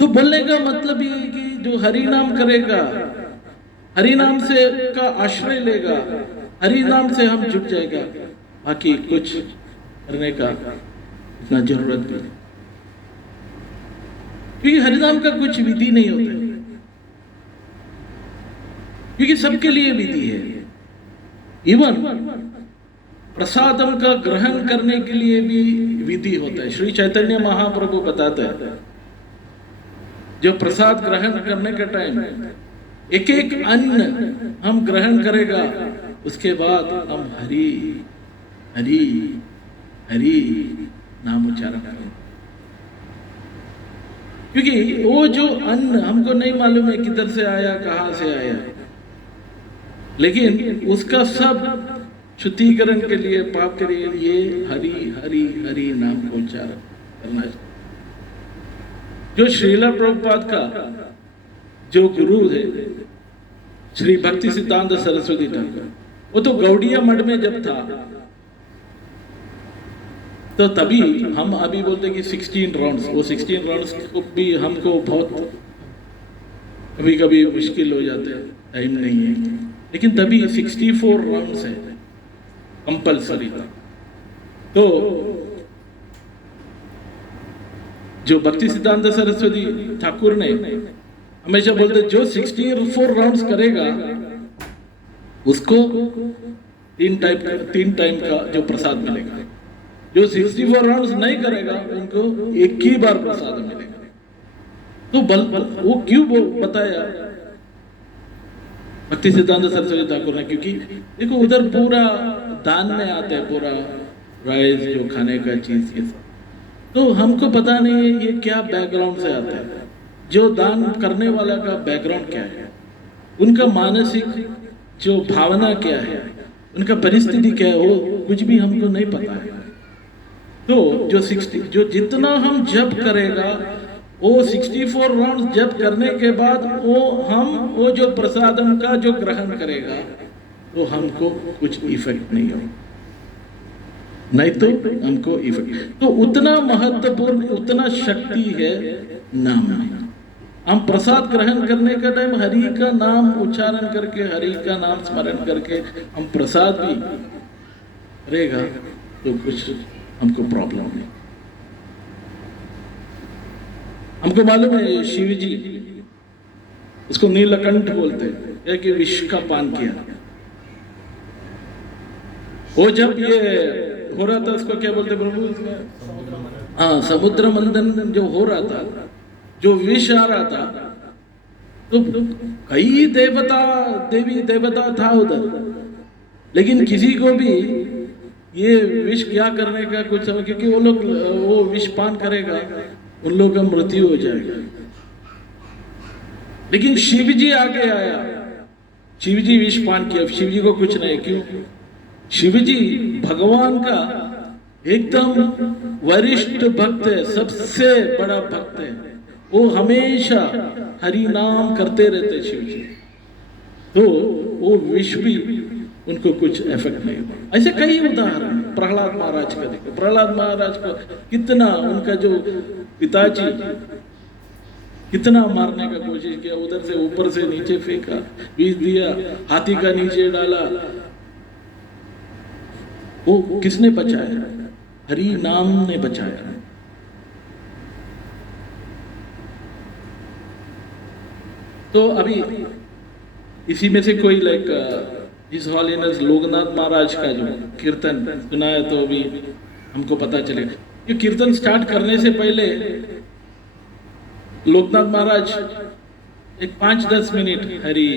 तो बोलने का मतलब ये है कि जो हरि नाम करेगा, हरि नाम से का आश्रय लेगा, हरि नाम से हम झुक जाएगा, बाकी कुछ करने का इतना जरूरत नहीं। क्योंकि हरि नाम का कुछ विधि नहीं होता, क्योंकि सबके लिए विधि है। इवन प्रसादम का ग्रहण करने के लिए भी विधि होता है। श्री चैतन्य महाप्रभु बताते हैं जो प्रसाद ग्रहण करने का टाइम एक एक अन्न हम ग्रहण करेगा, उसके बाद हम हरि हरि हरि नाम उच्चारण करेंगे। क्योंकि वो जो अन्न हमको नहीं मालूम है किधर से आया, कहाँ से आया, लेकिन उसका सब शुद्धिकरण के लिए, पाप के लिए ये हरि हरि हरि नाम को उच्चारण करना चाहिए। जो श्रीला प्रभुपाद का जो गुरु है श्री भक्ति सिद्धांत सरस्वती ठाकुर, वो तो गौड़िया मठ में जब था तो तभी हम अभी बोलते कि 16 राउंड्स, वो 16 राउंड्स को भी हमको बहुत कभी कभी मुश्किल हो जाते हैं, टाइम नहीं है, लेकिन तभी 64 राउंड्स है कंपल्सरी। तो जो भक्ति सिद्धांत सरस्वती ठाकुर ने हमेशा बोलते जो 64 राउंड्स करेगा उसको 3 टाइम का जो प्रसाद मिलेगा, जो 64 राउंड्स नहीं करेगा उनको एक ही बार प्रसाद मिलेगा। तो वो क्यों बताया भक्ति सिद्धांत सरस्वती ठाकुर ने? क्योंकि देखो उधर पूरा दान में आते हैं, पूरा राइस जो खाने का चीज ये सब, तो हमको पता नहीं है ये क्या बैकग्राउंड से आता है, जो दान करने वाला का बैकग्राउंड क्या है, उनका मानसिक जो भावना क्या है, उनका परिस्थिति क्या है, वो कुछ भी हमको नहीं पता है। तो जो जितना हम जप करेगा वो 64 राउंड जप करने के बाद वो जो प्रसादम का जो ग्रहण करेगा तो हमको कुछ इफेक्ट नहीं होगा, नहीं तो हमको इफेक्ट। तो उतना महत्वपूर्ण, उतना शक्ति है नाम में। हम प्रसाद ग्रहण करने का टाइम हरि का नाम उच्चारण करके, हरि का नाम स्मरण करके हम प्रसाद भी करेगा तो कुछ हमको प्रॉब्लम नहीं। हमको मालूम है शिव जी, उसको नीलकंठ बोलते हैं, कि विष का पान किया। वो जब ये हो रहा था उसको क्या बोलते प्रभु? हाँ, समुद्र मंथन जो हो रहा था, जो विष आ रहा था, तो कई देवी देवता था उधर, लेकिन किसी को भी ये विष क्या करने का कुछ समझ, क्योंकि वो लोग वो विष पान करेगा उन लोगों का मृत्यु हो जाएगा। लेकिन शिव जी आगे आया, शिव जी विष पान किया, शिव जी को कुछ नहीं। क्यों? शिव जी भगवान का एकदम वरिष्ठ भक्त है, सबसे बड़ा भक्त है, वो हमेशा हरि नाम करते रहते शिव जी, तो वो विष भी उनको कुछ इफेक्ट नहीं हुआ। ऐसे कई उदाहरण, प्रहलाद महाराज का देखो, प्रहलाद महाराज को कितना उनका जो पिताजी कितना मारने का कोशिश किया, उधर से ऊपर से नीचे फेंका, बीज दिया, हाथी का नीचे डाला, वो किसने बचाया? हरि नाम ने बचाया। तो अभी इसी में से कोई इस हॉलीनेस लोकनाथ महाराज का जो कीर्तन सुना है तो अभी हमको पता चलेगा। ये कीर्तन स्टार्ट करने से पहले लोकनाथ महाराज एक 5-10 मिनट हरि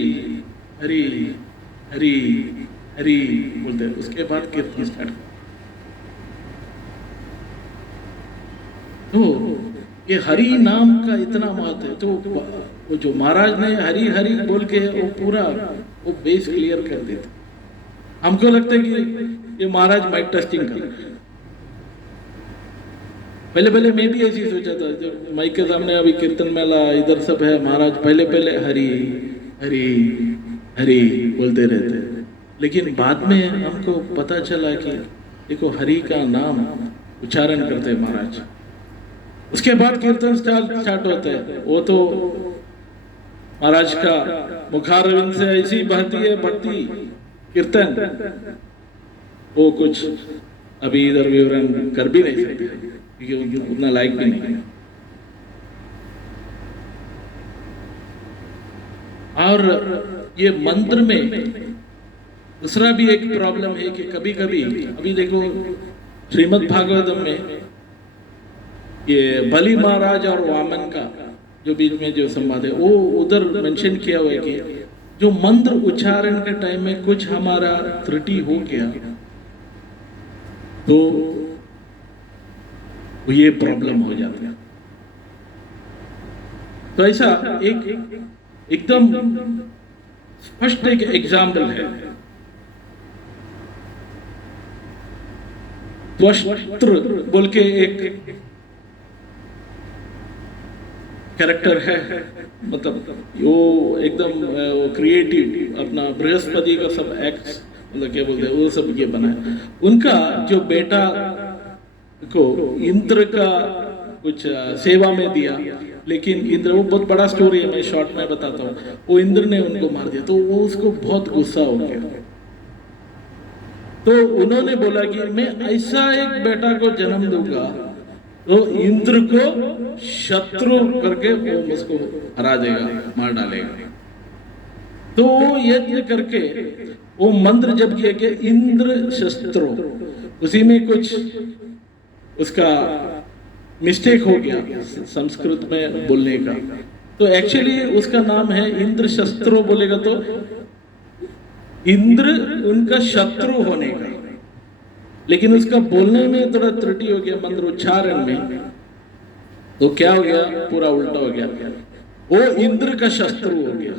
हरि हरि हरि बोलते हैं, उसके बाद कीर्तन स्टार्ट। तो ये हरि नाम का इतना महत्व है, तो वो जो महाराज ने हरि हरि बोल के वो पूरा वो बेस क्लियर कर देते। हमको लगता है कि ये महाराज माइक टेस्टिंग कर, पहले मैं भी ऐसी सोचा था, जो माइक के सामने अभी कीर्तन मेला इधर सब है, महाराज पहले हरि हरि हरि बोलते रहते, लेकिन बाद में हमको पता चला कि देखो हरि का नाम उच्चारण करते महाराज। उसके बाद कीर्तन स्टार्ट होता है, वो तो महाराज का मुखारविंद से ऐसी बहती है भक्ति कीर्तन, वो कुछ अभी इधर विवरण कर भी नहीं सकते क्योंकि उतना लायक भी नहीं है। और ये मंत्र में दूसरा भी एक प्रॉब्लम है कि कभी कभी अभी देखो श्रीमद् भागवतम में ये बलि महाराज और वामन का जो बीच में जो संवाद है वो उधर मेंशन किया हुआ है कि जो मंत्र उच्चारण के टाइम में कुछ हमारा त्रुटि हो गया तो ये प्रॉब्लम हो जाता है। तो ऐसा एकदम स्पष्ट एक एग्जाम्पल है। त्वष्ट्र बोल के एक कैरेक्टर है, मतलब वो एकदम क्रिएटिव, अपना बृहस्पति का सब एक्स मतलब क्या बोलते हैं वो सब ये बनाया। उनका जो बेटा को इंद्र का कुछ सेवा में दिया, लेकिन इंद्र, वो बहुत बड़ा स्टोरी है, मैं शॉर्ट में बताता हूँ। वो इंद्र ने उनको मार दिया तो वो उसको बहुत गुस्सा हो गया। तो उन्होंने बोला कि मैं ऐसा एक बेटा को जन्म दूंगा तो इंद्र को शत्रु करके वो उसको हरा देगा, मार डालेगा। तो वो यज्ञ करके वो मंत्र जब किया कि इंद्र शस्त्रो, उसी में कुछ उसका मिस्टेक हो गया संस्कृत में बोलने का, तो एक्चुअली उसका नाम है इंद्र शस्त्रो बोलेगा तो इंद्र उनका शत्रु होने का, लेकिन उसका बोलने में थोड़ा त्रुटि हो गया मंत्र उच्चारण में, तो क्या हो गया, पूरा उल्टा हो गया, वो इंद्र का शत्रु हो गया।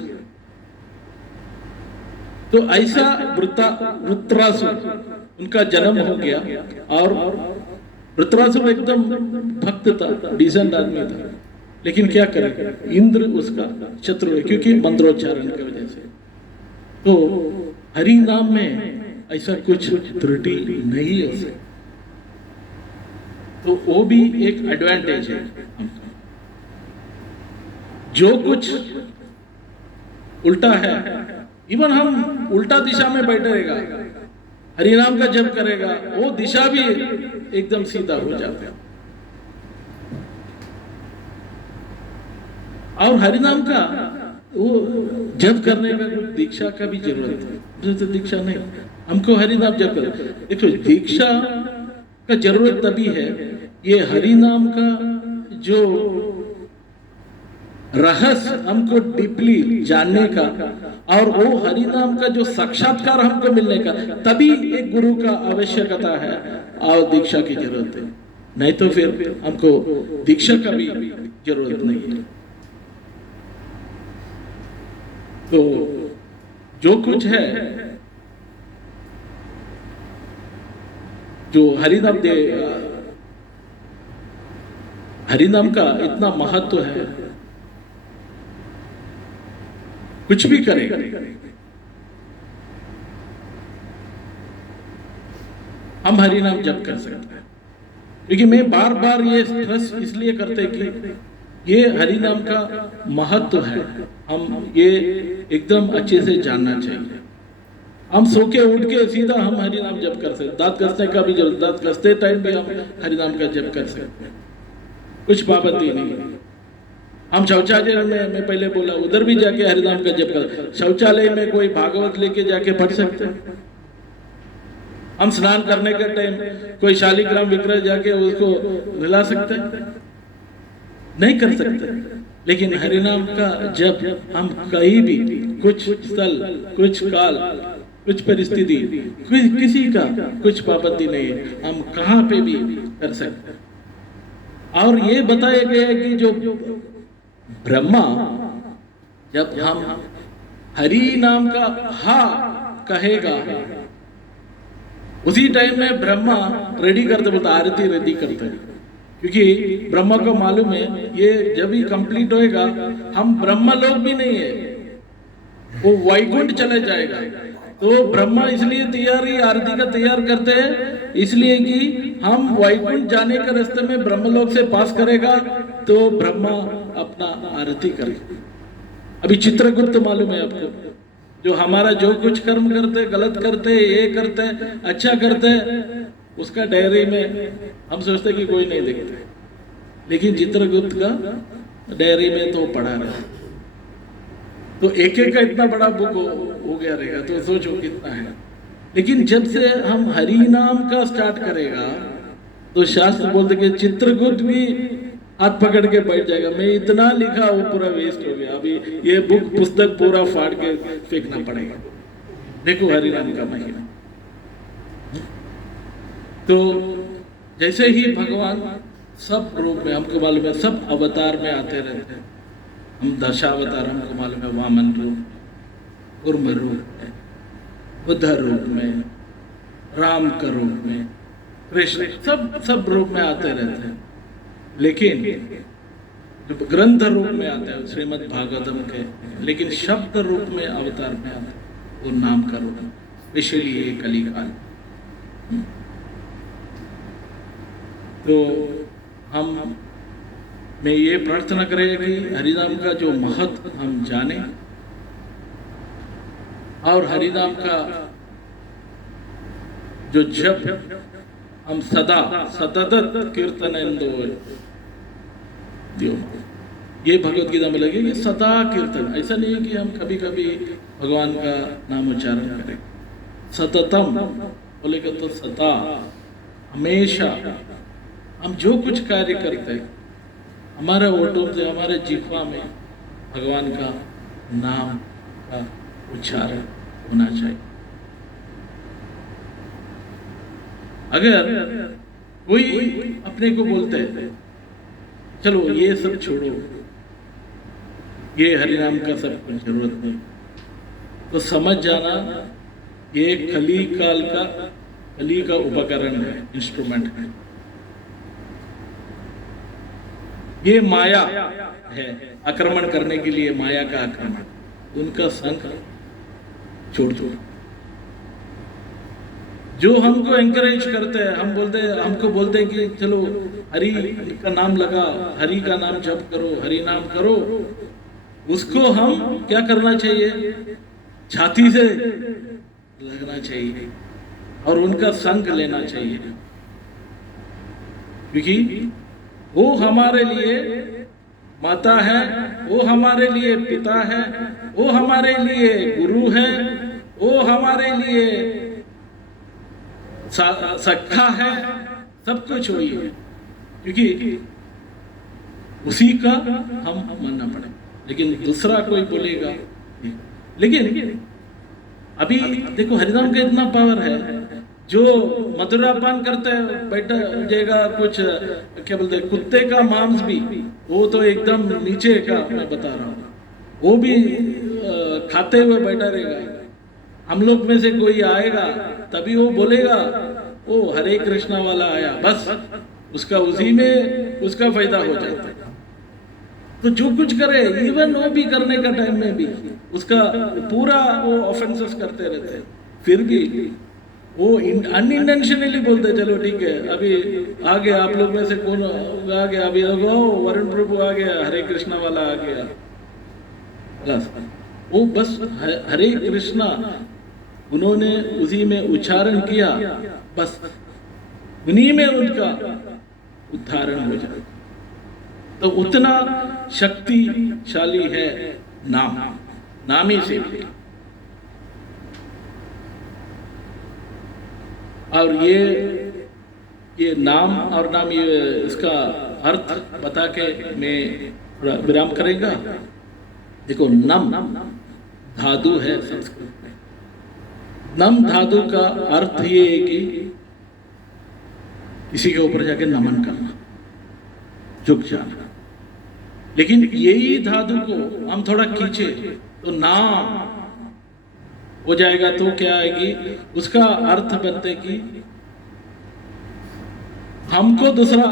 तो ऐसा वृत्रासुर उनका जन्म हो गया, और वृत्रासुर एकदम भक्त था, डिसेंट आदमी था, लेकिन क्या करे, इंद्र उसका शत्रु है क्योंकि मंत्रोच्चारण की वजह से। तो हरि नाम में ऐसा कुछ त्रुटि नहीं हो सकती, तो वो भी एक एडवांटेज है। जो कुछ उल्टा है, इवन हम उल्टा दिशा में बैठे रहेगा, हरिनाम का जप करेगा, वो दिशा भी एकदम सीधा हो जाता है। और हरिनाम का वो जप करने का दीक्षा का भी जरूरत है, मुझे तो दीक्षा नहीं, हमको हरिनाम जप कर। देखो दीक्षा का जरूरत तभी है, ये हरिनाम का जो रहस्य हमको डीपली जानने का, और वो हरिनाम का जो साक्षात्कार हमको मिलने का, तभी एक गुरु का आवश्यकता है और दीक्षा की जरूरत है, नहीं तो फिर हमको दीक्षा का भी जरूरत नहीं है। तो जो कुछ है, जो हरिनाम का इतना महत्व है, कुछ भी करें हम हरिनाम जप कर सकते हैं। क्योंकि मैं बार बार ये स्ट्रेस इसलिए करते कि ये हरिनाम का महत्व है, हम ये एकदम अच्छे से जानना चाहिए। हम सो के उठ के सीधा हम हरिनाम जप कर सकते, दांत घसने का भी जरूरत, दांत घसते टाइम भी हम हरिनाम का जप कर सकते हैं, कुछ पाबंदी नहीं है। हम शौचालय में, मैं पहले बोला, उधर भी जाके हरिनाम का जप कर, शौचालय में कोई भागवत लेके जाके पढ़ सकते हैं। हम स्नान करने के टाइम कोई शालिग्राम विग्रह जाके उसको मिला सकते हैं, नहीं कर सकते। लेकिन हरिनाम का जप हम कहीं भी, कुछ स्थल, कुछ काल, कुछ परिस्थिति, किसी का कुछ पाबंदी नहीं है, हम कहाँ पे भी कर सकते हैं। और ये बताया गया है कि जो ब्रह्मा, जब हम हरि नाम का हा कहेगा, उसी टाइम में ब्रह्मा रेडी करते, बोलता आरती रेडी करते, क्योंकि ब्रह्मा को मालूम है ये जब भी कंप्लीट होएगा हम ब्रह्मा लोग भी नहीं है, वो वैकुंठ चले जाएगा। तो ब्रह्मा इसलिए तैयारी आरती का तैयार करते हैं, इसलिए कि हम वैकुंठ जाने के रास्ते में ब्रह्मलोक से पास करेगा तो ब्रह्मा अपना आरती करेगा। अभी चित्रगुप्त मालूम है आपको, जो हमारा जो कुछ कर्म करते, गलत करते, ये करते, अच्छा करते, उसका डायरी में हम सोचते कि कोई नहीं देखते, लेकिन चित्रगुप्त का डायरी में तो पढ़ा रहा। तो एक एक का इतना बड़ा बुक हो गया रहेगा, तो सोचो कितना है। लेकिन जब से हम हरि नाम का स्टार्ट करेगा तो शास्त्र बोलते कि चित्रगुप्त भी हाथ पकड़ के बैठ जाएगा। मैं इतना लिखा वो पूरा वेस्ट हो गया, अभी ये पुस्तक पूरा फाड़ के फेंकना पड़ेगा। देखो हरि नाम का महीना। तो जैसे ही भगवान सब रूप में, हमको मालूम है सब अवतार में आते रहते हैं। हम दशावतार हमको मालूम है, वामन रूप, कूर्म रूप में, बुद्ध रूप में, राम का रूप में, कृष्ण, सब रूप में आते रहते हैं। लेकिन जो ग्रंथ रूप में आते हैं श्रीमद् भागवतम के, लेकिन शब्द रूप में अवतार में आते हैं, वो नाम का रूप, इसलिए कलिकाल। तो हम मैं ये प्रार्थना करें कि हरिनाम का जो महत्व हम जाने और हरिनाम का जो जप हम सदा सतत कीर्तन ये भगवत गीता में लगे, ये सदा कीर्तन। ऐसा नहीं है कि हम कभी कभी भगवान का नाम उच्चारण करें। सततम बोलेगा तो सदा, हमेशा हम जो कुछ कार्य करते हैं हमारा ओटों से, हमारे जिह्वा में भगवान का नाम का उच्चारण होना चाहिए। अगर कोई अपने को बोलते हैं चलो ये सब छोड़ो, ये हरिनाम का सब कुछ जरूरत नहीं, तो समझ जाना ये कली का उपकरण है, इंस्ट्रूमेंट है। ये माया है, आक्रमण करने के लिए माया का आक्रमण, उनका संग छोड़ दो। जो हमको एंकरेज करते हैं, हमको बोलते हैं कि चलो हरि का नाम लगा, हरि का नाम जप करो, हरि नाम करो, उसको हम क्या करना चाहिए? छाती से लगना चाहिए और उनका संग लेना चाहिए, क्योंकि वो हमारे लिए माता है, वो हमारे लिए पिता है, वो हमारे लिए गुरु है, वो हमारे लिए सखा है, सब कुछ वही है, क्योंकि उसी का हम मानना पड़े। लेकिन दूसरा कोई बोलेगा, लेकिन अभी देखो हरिनाम का इतना पावर है, जो मधुरापान करते हैं बैठा जाएगा, कुछ क्या बोलते हैं कुत्ते का मांस भी, वो तो एकदम नीचे का मैं बता रहा हूँ, वो भी खाते हुए बैठा रहेगा। हम लोग में से कोई आएगा तभी वो बोलेगा ओ हरे कृष्णा वाला आया, बस उसका उसी में उसका फायदा हो जाता है। तो जो कुछ करे, इवन वो भी करने का टाइम में भी उसका पूरा वो ऑफेंसेस करते रहते हैं, फिर भी वो अनइंटेंशनली बोलते चलो ठीक है अभी आ गया, आप लोग में से कौन आ गया, अभी वरुण प्रभु आ गया, हरे कृष्णा वाला आ गया, बस वो बस हरे कृष्णा उन्होंने उसी में उच्चारण किया, बस उन्हीं में उनका उद्धारण हो जाए। तो उतना शक्तिशाली है नाम ही से। और ये नाम और नाम, ये इसका अर्थ बता के मैं थोड़ा विराम करेगा। देखो नम धातु है संस्कृत में, नम धातु का अर्थ ये है कि किसी के ऊपर जाके नमन करना, झुक जाना। लेकिन यही धातु को हम थोड़ा खींचे तो नाम हो जाएगा, तो क्या आएगी, उसका अर्थ बनते कि हमको दूसरा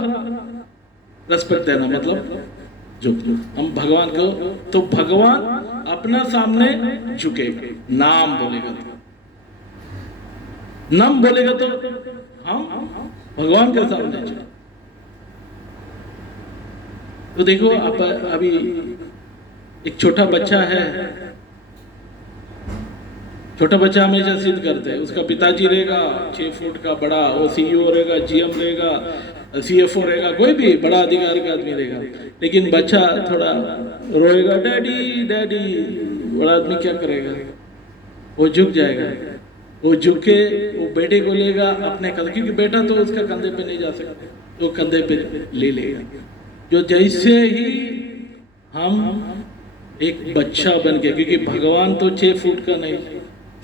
रेस्पेक्ट देना, मतलब झुक हम भगवान को, तो भगवान अपना सामने झुकेगा। नाम बोलेगा तो, नम बोलेगा तो हम भगवान के सामने झुके। तो देखो आप अभी एक छोटा बच्चा है, छोटा बच्चा हमेशा सिद्ध करते हैं, उसका पिताजी रहेगा 6 फुट का बड़ा, वो CEO रहेगा, GM रहेगा, CFO रहेगा, कोई भी बड़ा अधिकारी का आदमी रहेगा, लेकिन बच्चा थोड़ा रोएगा, डैडी डैडी, बड़ा आदमी क्या करेगा, वो झुक जाएगा, वो झुक के वो बेटे को लेगा अपने कंधे, क्योंकि बेटा तो उसका कंधे पे नहीं जा सकता, तो कंधे पे ले लेगा। जो जैसे ही हम एक बच्चा बन के, क्योंकि भगवान तो 6 फुट का नहीं,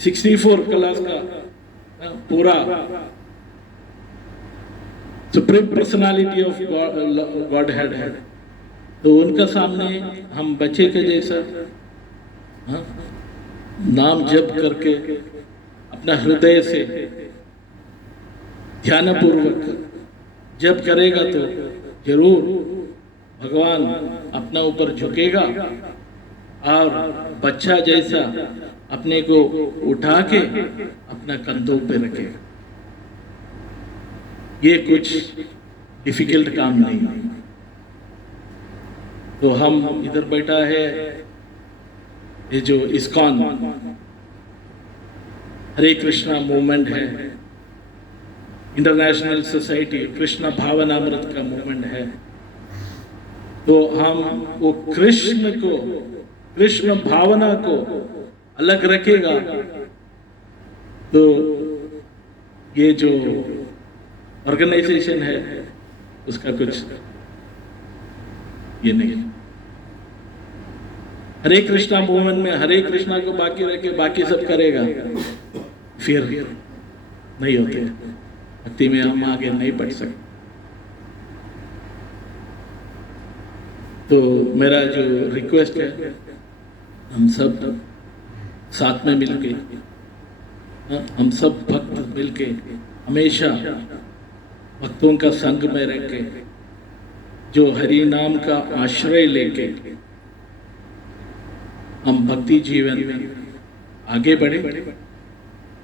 64 क्लास का पूरा supreme personality of God head है, तो उनका सामने हम बच्चे के जैसा नाम जप करके अपना हृदय से ध्यानपूर्वक जप करेगा तो जरूर भगवान अपना ऊपर झुकेगा और बच्चा जैसा अपने को उठा के अपना कंधों पे रखेगा। ये कुछ डिफिकल्ट काम नहीं है। तो हम इधर बैठा है, ये जो इस्कॉन हरे कृष्णा मूवमेंट है, इंटरनेशनल सोसाइटी कृष्णा भावनामृत का मूवमेंट है, तो हम वो कृष्ण भावना को अलग रखेगा तो ये जो ऑर्गेनाइजेशन है उसका कुछ ये नहीं। हरे कृष्णा मूवमेंट में हरे कृष्णा को बाकी रखे, बाकी सब करेगा, फिर नहीं होते, भक्ति में हम आगे नहीं बढ़ सकते। तो मेरा जो रिक्वेस्ट है, हम सब साथ में मिलके, हम सब भक्त मिलके हमेशा भक्तों का संग में रह के, जो हरि नाम का आश्रय लेके हम भक्ति जीवन में आगे बढ़े,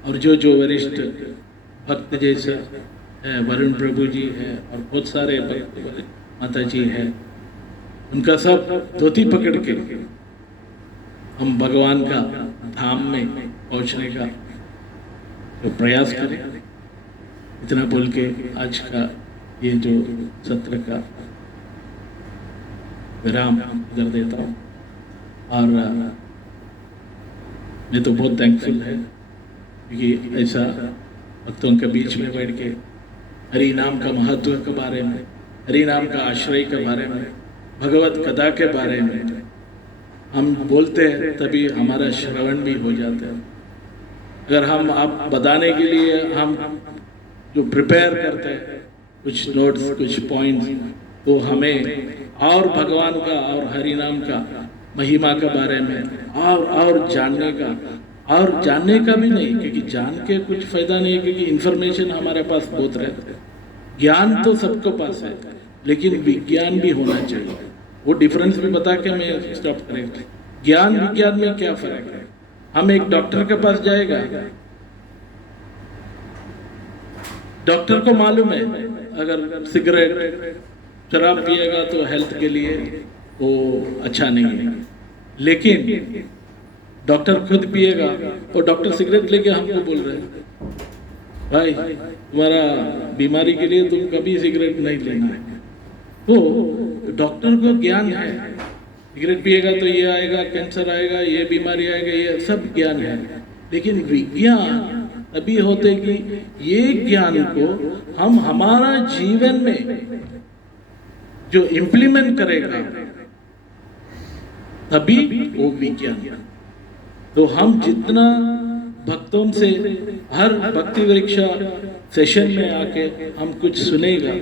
और जो वरिष्ठ भक्त जैसा है, वरुण प्रभु जी है और बहुत सारे भक्त माता जी है, उनका सब धोती पकड़ के हम भगवान का धाम में पहुंचने का तो प्रयास करें। इतना बोल के आज का ये जो सत्र का विराम इधर देता हूँ। और मैं तो बहुत थैंकफुल है क्योंकि ऐसा भक्तों के बीच में बैठ के हरि नाम का महत्व के बारे में, हरि नाम का आश्रय के बारे में, भगवत कथा के बारे में हम बोलते हैं, तभी हमारा श्रवण भी हो जाता है। अगर हम आप बताने के लिए हम जो प्रिपेयर करते हैं कुछ नोट्स, कुछ पॉइंट्स, तो हमें और भगवान का और हरि नाम का महिमा के बारे में और जानने का भी नहीं, क्योंकि जान के कुछ फायदा नहीं है, क्योंकि इंफॉर्मेशन हमारे पास बहुत रहता है। ज्ञान तो सबको पास है, लेकिन विज्ञान भी होना चाहिए। वो डिफरेंस भी बता के मैं स्टॉप करेंगे। ज्ञान विज्ञान में क्या फर्क है? हम एक डॉक्टर के पास जाएगा, डॉक्टर को मालूम है अगर सिगरेट शराब पिएगा तो हेल्थ के लिए वो अच्छा नहीं है, लेकिन डॉक्टर खुद पिएगा और डॉक्टर सिगरेट लेके हमको बोल रहे हैं भाई तुम्हारा बीमारी के लिए तुम कभी सिगरेट नहीं लेना है। तो डॉक्टर को ज्ञान है, सिगरेट पिएगा तो ये आएगा, कैंसर आएगा, ये बीमारी आएगा, ये सब ज्ञान है। लेकिन विज्ञान तभी होते कि ये ज्ञान को हम हमारा जीवन में जो इम्प्लीमेंट करेगा तभी वो विज्ञान। तो हम जितना भक्तों से हर भक्ति वृक्षा सेशन में आके हम कुछ सुनेगा,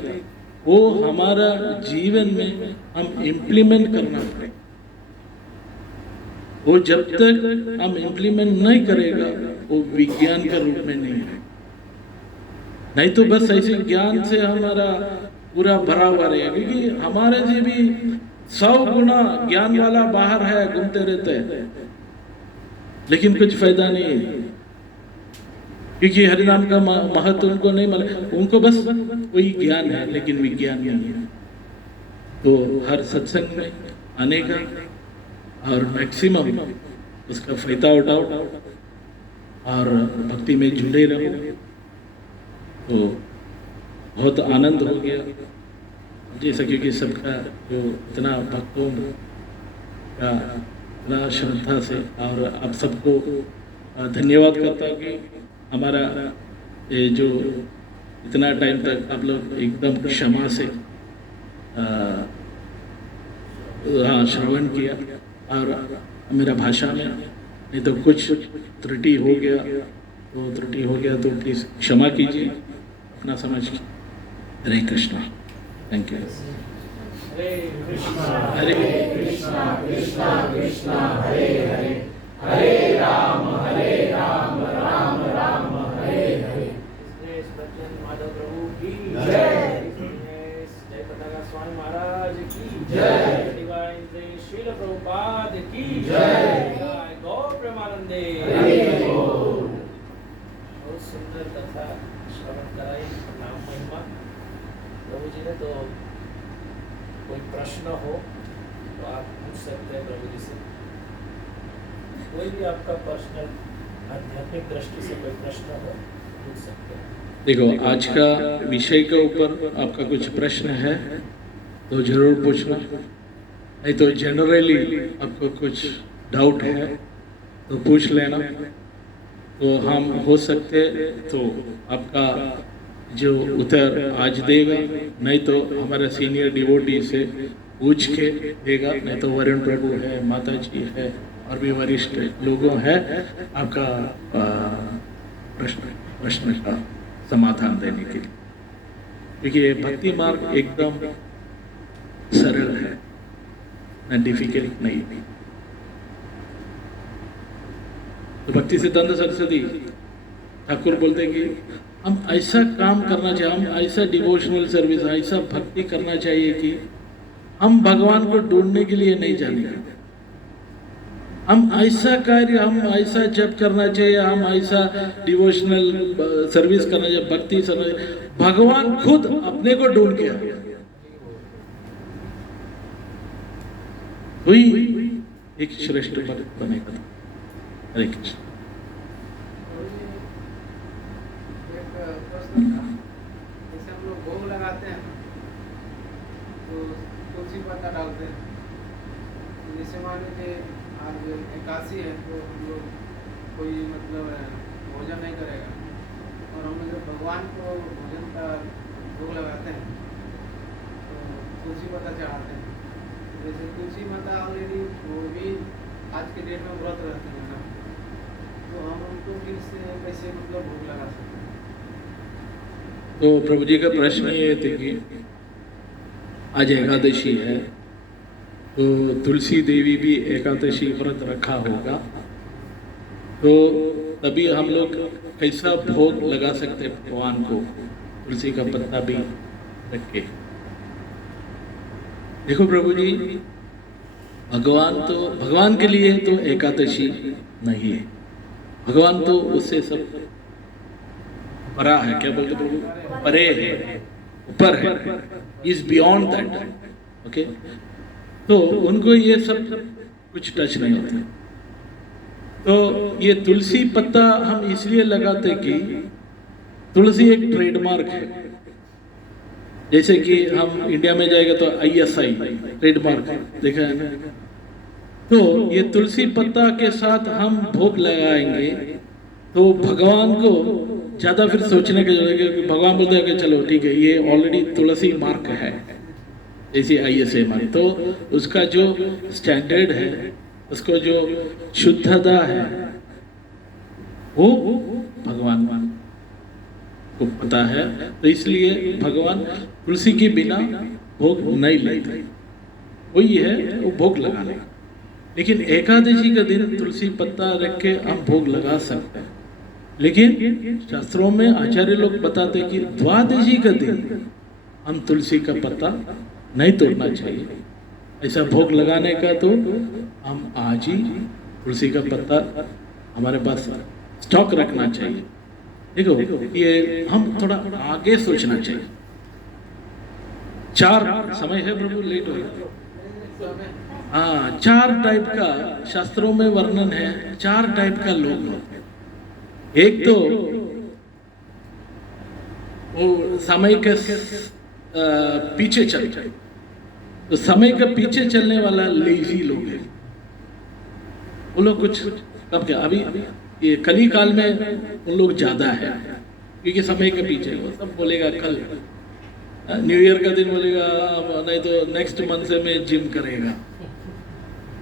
वो हमारा जीवन में हम इम्प्लीमेंट करना पड़ेगा। वो जब तक हम इम्प्लीमेंट नहीं करेगा वो विज्ञान का रूप में नहीं है। नहीं तो बस ऐसे ज्ञान से हमारा पूरा भरा हुआ रहेगा, क्योंकि हमारे से भी 100 गुना ज्ञान वाला बाहर है, घूमते रहते हैं, लेकिन कुछ फायदा नहीं है, क्योंकि हरिनाम का महत्व उनको नहीं मिला। उनको बस कोई ज्ञान है लेकिन विज्ञान नहीं है। तो हर सत्संग में आने का और मैक्सिमम उसका फायदा उठाओ और भक्ति में जुड़े रहो। तो बहुत आनंद हो गया जैसा, क्योंकि सबका जो इतना भक्तों का इतना श्रद्धा से, और आप सबको धन्यवाद करता हूँ कि हमारा ये जो इतना टाइम तक आप लोग एकदम क्षमा से हाँ श्रवण किया और मेरा भाषा में नहीं तो कुछ त्रुटि हो गया तो प्लीज़ क्षमा कीजिए अपना समझ के। हरे कृष्णा। Thank you. हरे कृष्णा हरे कृष्णा कृष्णा कृष्णा हरे हरे, हरे राम राम राम हरे हरे। माधव प्रभु की जय। जय पताका स्वामी महाराज की जय। डिवाइन श्रील प्रभुपाद की जय। गौ प्रेमानंदे। बहुत सुंदर कथा श्रवण कराई, नाम महिमा प्रभु जी ने। तो कोई प्रश्न हो तो आप पूछ सकते हैं प्रभु जी से, कोई भी आपका पर्सनल आध्यात्मिक दृष्टि से कोई प्रश्न हो पूछ सकते हैं। देखो, आज का विषय के ऊपर आपका कुछ प्रश्न है तो जरूर पूछना, नहीं तो जनरली आपको कुछ डाउट है तो पूछ लेना। तो हम हो सकते तो आपका जो उत्तर आज देगा, नहीं तो हमारे सीनियर डिवोटी से पूछ के देगा, नहीं तो वरुण प्रभु है, माता जी है और भी वरिष्ठ लोगों हैं आपका प्रश्न का समाधान देने के लिए। क्योंकि ये भक्ति मार्ग एकदम सरल है, न डिफिकल्ट नहीं। तो भक्ति सिद्धांत सरस्वती ठाकुर बोलते हैं कि हम ऐसा काम करना चाहिए, हम ऐसा डिवोशनल सर्विस, ऐसा भक्ति करना चाहिए कि हम भगवान को ढूंढने के लिए नहीं जाने, हम ऐसा कार्य, हम ऐसा जप करना चाहिए, हम ऐसा डिवोशनल सर्विस करना चाहिए, भक्ति सर्विस, भगवान खुद अपने को ढूंढ के आया। वही एक श्रेष्ठ भक्त बनेगा। हरे कृष्ण। जैसे हम लोग भोग लगाते हैं तो तुलसी पत्ता डालते हैं। जैसे मान लीजिए आज एकादशी है तो हम लोग कोई मतलब भोजन नहीं करेगा, और हम लोग भगवान को भोजन का भोग लगाते हैं तो तुलसी पत्ता चढ़ाते हैं। जैसे तुलसी माता ऑलरेडी वो भी आज के डेट में व्रत रहते हैं ना, तो हम उनको फिर से कैसे मतलब भोग लगा सकते हैं? तो प्रभु जी का प्रश्न ये थे कि आज एकादशी है तो तुलसी देवी भी एकादशी व्रत रखा होगा, तो तभी हम लोग कैसा भोग लगा सकते हैं भगवान को, तुलसी का पत्ता भी रख के। देखो प्रभु जी, भगवान के लिए तो एकादशी नहीं है, भगवान तो उससे सब परा है। क्या बोलते प्रभु? परे है, ऊपर है, इज बियॉन्ड दैट। ओके, तो उनको ये सब कुछ टच नहीं होता। तो ये तुलसी पत्ता हम इसलिए लगाते कि तुलसी एक ट्रेडमार्क है। जैसे कि हम इंडिया में जाएगा तो ISI ट्रेडमार्क देखा है ना, तो ये तुलसी पत्ता के साथ हम भोग लगाएंगे तो भगवान को ज़्यादा फिर सोचने की जरूरत है, कि भगवान बोलते हैं कि चलो ठीक है, ये ऑलरेडी तुलसी मार्क है, जैसे ISI मार्क, तो उसका जो स्टैंडर्ड है, उसको जो शुद्धता है वो भगवान को पता है। तो इसलिए भगवान तुलसी के बिना भोग नहीं लेते, वही है वो भोग लगाने। लेकिन एकादशी का दिन तुलसी पत्ता रख के हम भोग लगा सकते हैं, लेकिन शास्त्रों में आचार्य लोग बताते हैं कि द्वादशी का दिन हम तुलसी का पत्ता नहीं तोड़ना चाहिए। ऐसा भोग लगाने का तो हम आज ही तुलसी का पत्ता हमारे पास स्टॉक रखना चाहिए। देखो, ये हम थोड़ा आगे सोचना चाहिए। 4 समय है प्रभु, लेट हो गया। हाँ, 4 टाइप का शास्त्रों में वर्णन है, 4 टाइप का लोग। एक तो वो समय के पीछे चल जाए, तो समय के पीछे चलने वाला लेजी लोग है। वो लोग कुछ कब क्या, अभी ये कली काल में उन लोग ज्यादा है, क्योंकि समय के पीछे वो सब बोलेगा कल, न्यू ईयर का दिन बोलेगा नहीं तो नेक्स्ट मंथ से मैं जिम करेगा,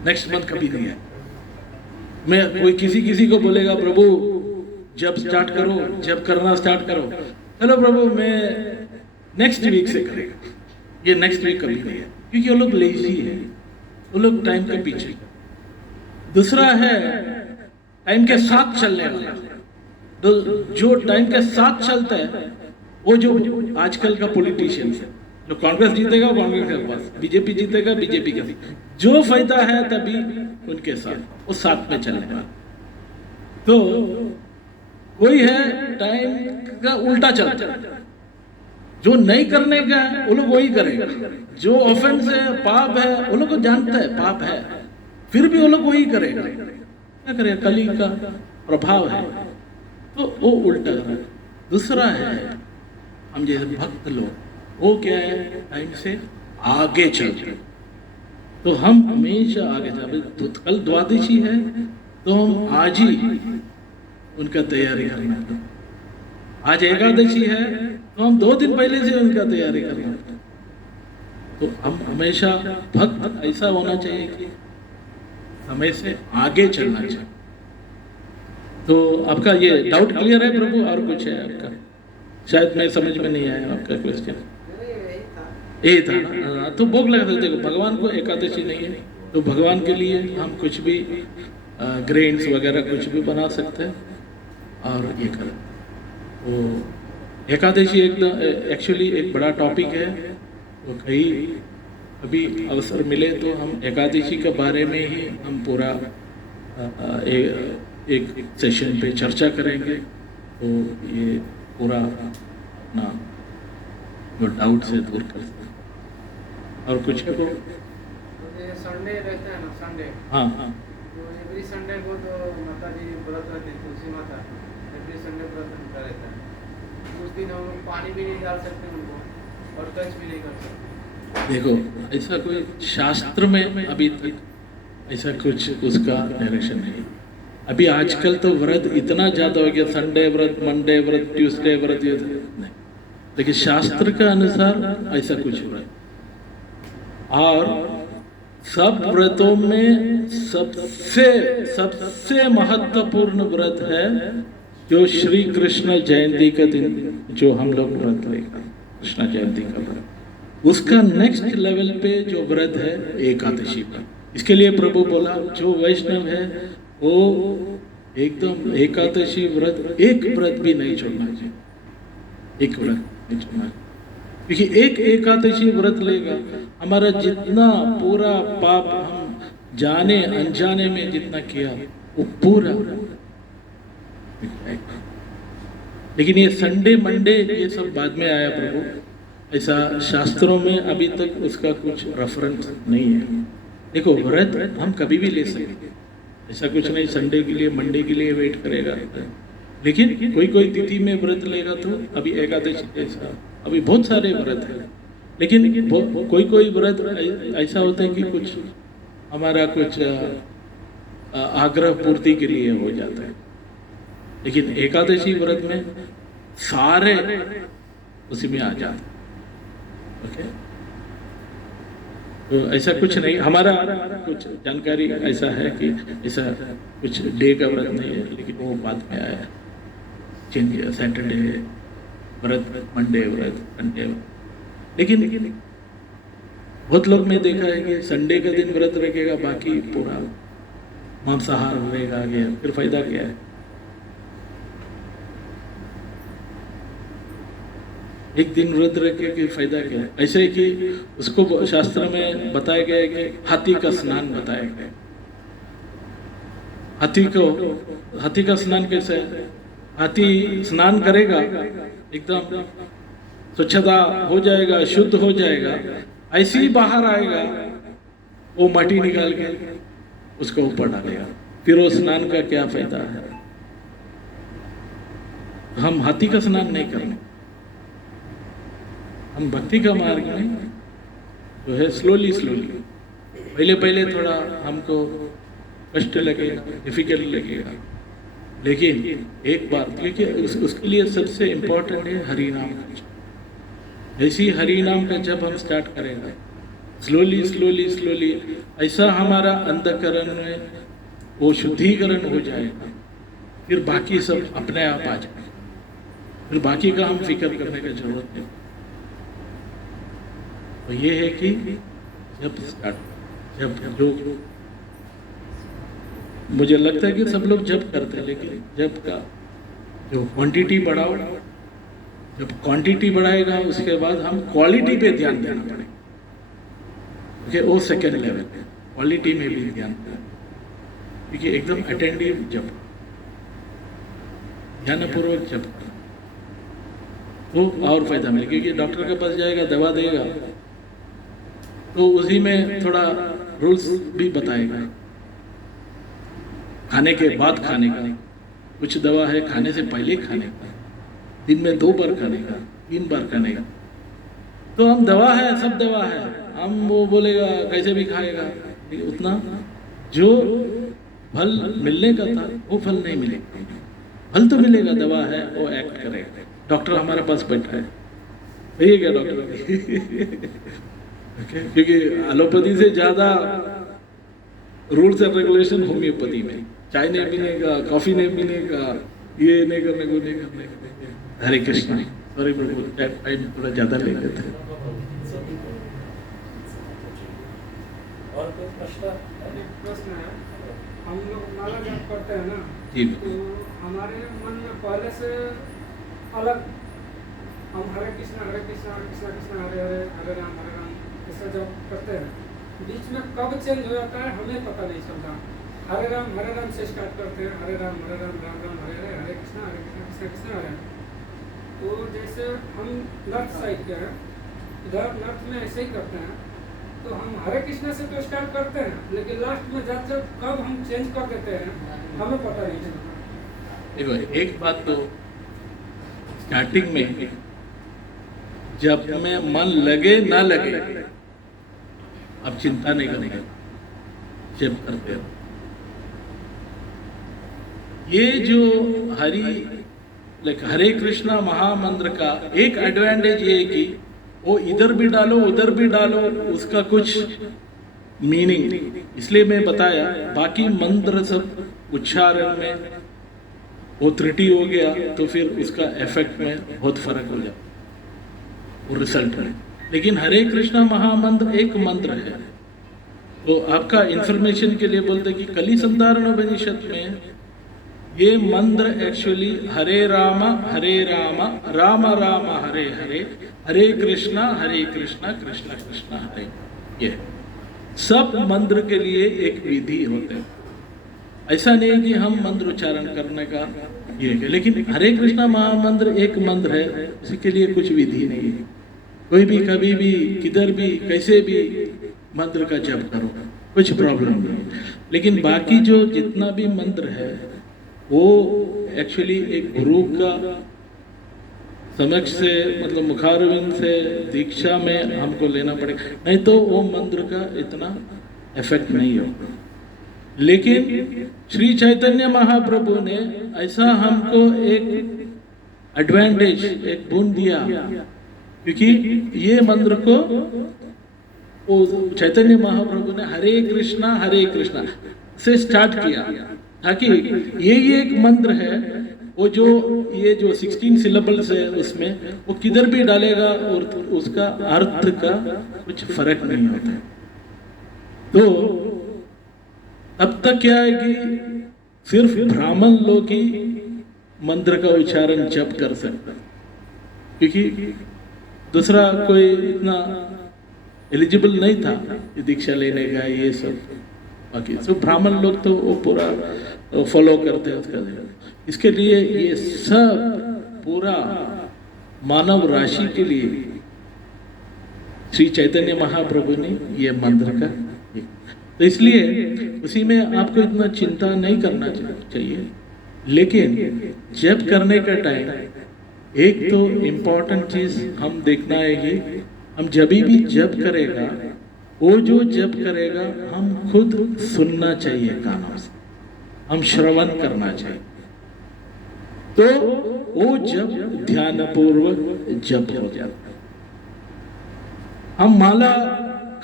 नेक्स्ट मंथ कभी नहीं है। मैं कोई किसी को बोलेगा प्रभु जब स्टार्ट करो, जब करना स्टार्ट करो, हेलो प्रभु मैं नेक्स्ट वीक से करेगा, ये नेक्स्ट वीक कभी नहीं है, क्योंकि वो लोग लेजी है, वो लोग टाइम के पीछे। दूसरा है टाइम के साथ चलने वाला, तो जो टाइम के साथ चलता है वो जो आजकल का पॉलिटिशियन है, जो कांग्रेस जीतेगा कांग्रेस के पास, बीजेपी जीतेगा बीजेपी के पास, जो फायदा है तभी उनके साथ, वो साथ में चलने वाला। तो वही है टाइम का उल्टा चलता है, जो नहीं करने का है वो लोग वही करेगा, जो ऑफेंस है पाप है वो लोग को जानता है पाप है, फिर भी वो लोग वही करेगा। क्या करेगा, कली का प्रभाव है, तो वो उल्टा है। दूसरा है हम जैसे भक्त लोग, वो क्या है टाइम से आगे चलते, तो हम हमेशा आगे चलते। तो कल द्वादशी है तो हम आज ही उनका तैयारी करना, आज एकादशी है तो हम 2 दिन पहले से उनका तैयारी करना। तो हम हमेशा भक्त ऐसा होना चाहिए कि समय से आगे चलना चाहिए। तो आपका ये डाउट क्लियर है प्रभु, और कुछ है आपका? शायद मैं समझ में नहीं आया आपका क्वेश्चन। यही था ना, तो भोग लगा देते। भगवान को एकादशी नहीं है तो भगवान के लिए हम कुछ भी ग्रेन्स वगैरह कुछ भी बना सकते हैं और ये करें। तो एकादशी एकदम एक्चुअली एक बड़ा टॉपिक है, तो कहीं अभी अवसर मिले तो हम एकादशी के बारे में ही हम पूरा एक सेशन पे चर्चा करेंगे। तो ये पूरा अपना वो डाउट से दूर कर सकते। और कुछ है तो संडे रहता है ना, संडे, हाँ हाँ, तो एवरी संडे को तो माता जी व्रत रहते हैं, तुलसी माता एवरी संडे व्रत उनका रहता है। उस दिन हम लोग पानी भी नहीं डाल सकते उनको और टच भी नहीं कर सकते। देखो ऐसा कोई शास्त्र में अभी तक ऐसा कुछ उसका डायरेक्शन नहीं। अभी आजकल तो व्रत इतना ज़्यादा हो गया, संडे व्रत, मंडे व्रत, ट्यूसडे व्रत, ये नहीं, लेकिन शास्त्र के अनुसार ऐसा कुछ हो रहा है। और सब व्रतों में सबसे महत्वपूर्ण व्रत है जो श्री कृष्ण जयंती का दिन जो हम लोग व्रत लेगा, कृष्ण जयंती का व्रत, उसका नेक्स्ट लेवल पे जो व्रत है एकादशी का। इसके लिए प्रभु बोला जो वैष्णव है वो एकदम एकादशी व्रत, एक व्रत भी नहीं छोड़ना चाहिए, एक व्रत नहीं छोड़ना चाहिए, क्योंकि एक एकादशी व्रत लेगा हमारा जितना पूरा पाप हम जाने अनजाने में जितना किया वो पूरा। लेकिन ये संडे मंडे ये सब बाद में आया प्रभु, ऐसा शास्त्रों में अभी तक उसका कुछ रेफरेंस नहीं है। देखो व्रत हम कभी भी ले सकते, ऐसा कुछ नहीं संडे के लिए मंडे के लिए वेट करेगा, लेकिन कोई तिथि में व्रत लेगा तो अभी एकादशी जैसा अभी बहुत सारे व्रत हैं, लेकिन कोई व्रत ऐसा होता है कि कुछ हमारा कुछ आग्रह पूर्ति के लिए हो जाता है, लेकिन एकादशी व्रत में सारे उसी में आ जाते हैं। ओके, तो ऐसा कुछ नहीं, हमारा कुछ जानकारी ऐसा है कि ऐसा कुछ डे का व्रत नहीं है, लेकिन वो बाद में आया चेंज, सैटरडे व्रत, मंडे व्रत, संडे व्रत। लेकिन बहुत लोग में देखा है कि संडे का दिन व्रत रखेगा, बाकी पूरा मांसाहार रहेगा, गया फिर फायदा क्या है? एक दिन व्रत रखे कि फायदा क्या है? ऐसे ही कि उसको शास्त्र में बताया गया है कि हाथी का स्नान बताया गया है। हाथी का स्नान कैसे है? हाथी स्नान करेगा एकदम स्वच्छता हो जाएगा, शुद्ध हो जाएगा, ऐसे ही बाहर आएगा, वो माटी निकाल के उसको ऊपर डालेगा, फिर वो स्नान का क्या फायदा है? हम हाथी का स्नान नहीं करना, हम भक्ति का मार्ग में जो है स्लोली पहले थोड़ा हमको कष्ट लगेगा, डिफिकल्ट लगेगा, लेकिन एक बार क्योंकि उसके लिए सबसे इम्पोर्टेंट है हरि नाम। ऐसी हरि नाम का जब हम स्टार्ट करेंगे, स्लोली स्लोली स्लोली, ऐसा हमारा अंतःकरण में वो शुद्धिकरण हो जाएगा, फिर बाकी सब अपने आप आ जाएगा, फिर बाकी का हम फिक्र करने की जरूरत नहीं। तो ये है कि जब जो मुझे लगता है कि सब लोग जब करते हैं, लेकिन जब का जो क्वांटिटी बढ़ाओ, जब क्वांटिटी बढ़ाएगा उसके बाद हम क्वालिटी पे ध्यान देना पड़ेगा, क्योंकि वो सेकेंड लेवल है, क्वालिटी में भी ध्यान देना, क्योंकि एकदम अटेंटिव जब ध्यानपूर्वक जब तो और फायदा मिलेगा, क्योंकि डॉक्टर के पास जाएगा, दवा देगा तो उसी में थोड़ा रूल्स भी बताएगा, खाने के बाद खाने का, कुछ दवा है खाने से पहले खाने का, दिन में 2 बार खाने का, 3 बार खाने का। तो हम दवा है, सब दवा है, हम वो बोलेगा कैसे भी खाएगा, उतना जो फल मिलने का था वो फल नहीं मिलेगा। फल तो मिलेगा, दवा है, वो एक्ट करेगा। डॉक्टर हमारे पास बैठा है, सही है क्या डॉक्टर? क्योंकि एलोपैथी से ज़्यादा रूल्स एंड रेगुलेशन होम्योपैथी में, चाय नहीं पीने का, कॉफ़ी नहीं पीने का, ये नहीं करने को, नहीं करने का। हरे कृष्ण, सॉरी प्रभु, टाइम थोड़ा ज़्यादा ले लेते हैं। और कोई प्रश्न? एक प्रश्न है, हम लोग माला जप करते हैं ना, जी, तो हमारे मन में पहले से अलग हम हरे कृष्णा कृष्णा कृष्णा हरे हरे, हरे राम ऐसा जब करते हैं, बीच में कब चेंज हो जाता है हमें पता नहीं चलता। हरे राम से स्टार्ट करते हैं, हरे राम राम राम हरे हरे, हरे कृष्णा कृष्णा कृष्णा हरे। तो जैसे हम नॉर्थ साइड के हैं, इधर नॉर्थ में ऐसे ही करते हैं, तो हम हरे कृष्णा से तो स्टार्ट करते हैं, लेकिन लास्ट में जाते कब हम चेंज कर देते हैं हमें पता नहीं चलता। देखो, एक बात तो स्टार्टिंग में जब में मन लगे ना लगे, अब चिंता नहीं करेंगे, जब करते हो ये जो हरे कृष्णा महामंत्र का एक एडवांटेज ये है कि वो इधर भी डालो उधर भी डालो, उसका कुछ मीनिंग, इसलिए मैं बताया। बाकी मंत्र सब उच्चारण में वो त्रुटि हो गया तो फिर उसका इफेक्ट में बहुत फर्क हो जाता, वो रिजल्ट है। लेकिन हरे कृष्णा महामंत्र एक मंत्र है, तो आपका इंफॉर्मेशन के लिए बोलते कि कली संधारण उपनिषद में ये मंत्र एक्चुअली हरे राम राम राम हरे हरे, हरे कृष्णा कृष्णा कृष्णा हरे, ये सब मंत्र के लिए एक विधि होते हैं। ऐसा नहीं कि हम मंत्र उच्चारण करने का ये है, लेकिन हरे कृष्णा महामंत्र एक मंत्र है, इसके लिए कुछ विधि नहीं है। कोई भी कभी भी किधर भी कैसे भी मंत्र का जप करो, कुछ प्रॉब्लम नहीं। लेकिन बाकी जो जितना भी मंत्र है वो एक्चुअली एक गुरु का समक्ष से, मतलब मुखारविंद से दीक्षा में हमको लेना पड़ेगा, नहीं तो वो मंत्र का इतना इफेक्ट नहीं होगा। लेकिन श्री चैतन्य महाप्रभु ने ऐसा हमको एक एडवांटेज, एक गुण दिया, क्योंकि ये मंत्र को वो चैतन्य महाप्रभु ने हरे कृष्णा से स्टार्ट किया, ताकि यही एक मंत्र है वो जो ये जो 16 सिलेबल्स है उसमें वो किधर भी डालेगा और उसका अर्थ का कुछ फर्क नहीं होता है। तो अब तक क्या है कि सिर्फ ब्राह्मण लोग ही मंत्र का उच्चारण जप कर सकते, क्योंकि दूसरा कोई इतना एलिजिबल नहीं था दीक्षा लेने का, ये सब बाकी सब ब्राह्मण लोग तो वो पूरा फॉलो करते हैं उसका। इसके लिए ये सब पूरा मानव राशि के लिए श्री चैतन्य महाप्रभु ने ये मंत्र का, तो इसलिए उसी में आपको इतना चिंता नहीं करना चाहिए। लेकिन जप करने का टाइम एक तो इम्पोर्टेंट चीज हम देखना है कि हम जब भी जप करेगा, वो जो जप करेगा हम खुद सुनना चाहिए कानों से, हम श्रवण करना चाहिए, तो वो जब ध्यान पूर्वक जप हो जाता है। हम माला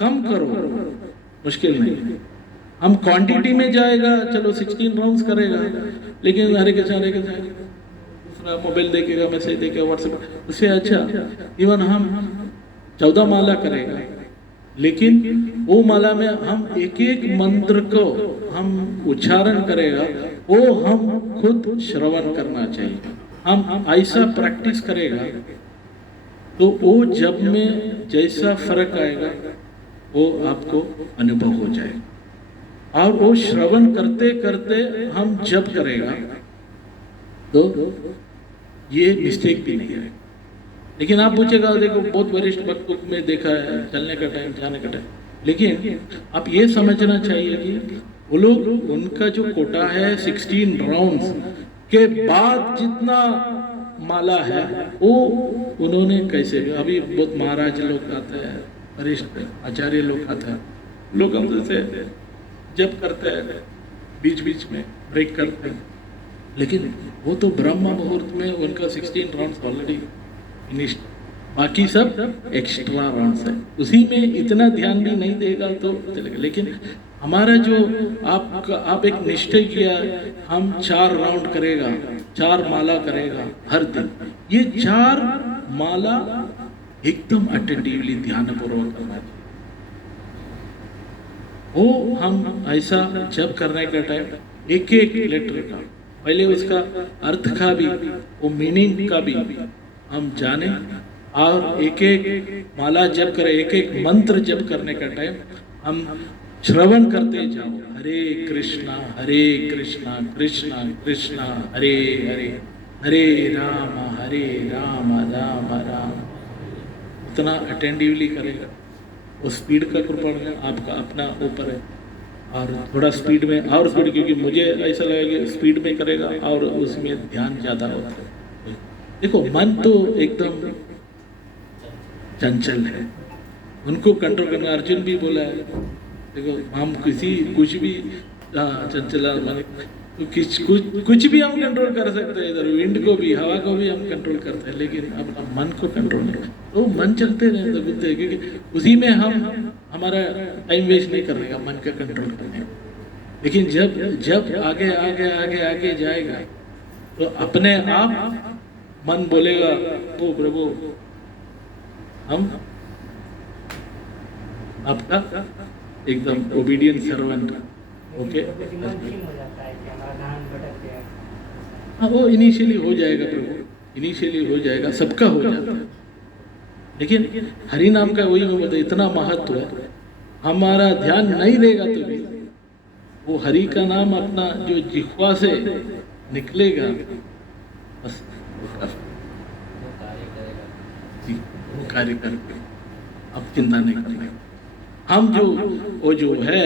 कम करो, मुश्किल नहीं, हम क्वांटिटी में जाएगा, चलो 16 राउंड्स करेगा, लेकिन हरे कृष्णा दूसरा मोबाइल देखेगा, मैसेज देखेगा, व्हाट्सएप, उससे अच्छा इवन हम 14 माला करेगा, लेकिन वो माला में हम एक एक मंत्र को हम उच्चारण करेगा, वो हम खुद श्रवण करना चाहिए। हम ऐसा प्रैक्टिस करेगा तो वो जब में जैसा फर्क आएगा वो आपको अनुभव हो जाएगा। और वो श्रवण करते करते हम जब करेगा तो ये मिस्टेक भी नहीं है। लेकिन आप पूछेगा, देखो बहुत वरिष्ठ भक्तों में देखा है चलने का टाइम, जाने का टाइम, लेकिन आप ये समझना चाहिए कि वो लोग, उनका जो कोटा है 16 राउंड्स के बाद जितना माला है वो उन्होंने कैसे, अभी बहुत महाराज लोग आते हैं, वरिष्ठ आचार्य लोग आते हैं, लोग हम जैसे जब करते हैं बीच बीच में ब्रेक करते हैं, लेकिन वो तो ब्रह्म मुहूर्त में उनका 16 राउंड्स ऑलरेडी फिनिश्ड, बाकी सब एक्स्ट्रा राउंड्स है, उसी में इतना ध्यान भी नहीं देगा तो चलेगा। लेकिन हमारा जो आप एक निश्चय किया, हम 4 राउंड करेगा, 4 माला करेगा हर दिन, ये 4 माला एकदम अटेंटिवली ध्यान पूर्वक करना चाहिए। वो हम ऐसा जब करने का टाइम एक एक लेटर का पहले उसका अर्थ का भी, वो मीनिंग का भी हम जाने, और एक एक माला जप करें, एक एक मंत्र जप करने का टाइम हम श्रवण करते जाओ, हरे कृष्णा कृष्णा कृष्णा हरे हरे, हरे राम राम राम, उतना अटेंटिवली करेगा। वो स्पीड का कृपा आपका अपना ऊपर है, और थोड़ा स्पीड में और स्पीड, क्योंकि मुझे ऐसा लगेगा कि स्पीड में करेगा और उसमें ध्यान ज़्यादा होता है। देखो मन तो एकदम चंचल है, उनको कंट्रोल करना, अर्जुन भी बोला है, देखो हम कुछ भी चंचल मन, तो कुछ भी हम कंट्रोल कर सकते हैं, इधर विंड को भी, हवा को भी हम कंट्रोल करते हैं, लेकिन अपना मन को कंट्रोल करो तो मन चलते रहते घूमते हैं, क्योंकि उसी में हम हमारा टाइम वेस्ट नहीं करने का, मन का कंट्रोल करने का। लेकिन जब आगे आगे आगे आगे जाएगा तो अपने आप मन बोलेगा, ओ प्रभु हम आपका एकदम ओबीडियंट सर्वेंट, ओके। हाँ, वो इनिशियली हो जाएगा प्रभु, इनिशियली हो जाएगा, सबका हो जाता है, लेकिन हरि नाम का वही बोलते इतना महत्व है, हमारा ध्यान नहीं रहेगा तो भी वो हरि का नाम अपना जो जिह्वा से निकलेगा बस वो कार्य करके अब चिंता नहीं करेंगे। हम वो जो है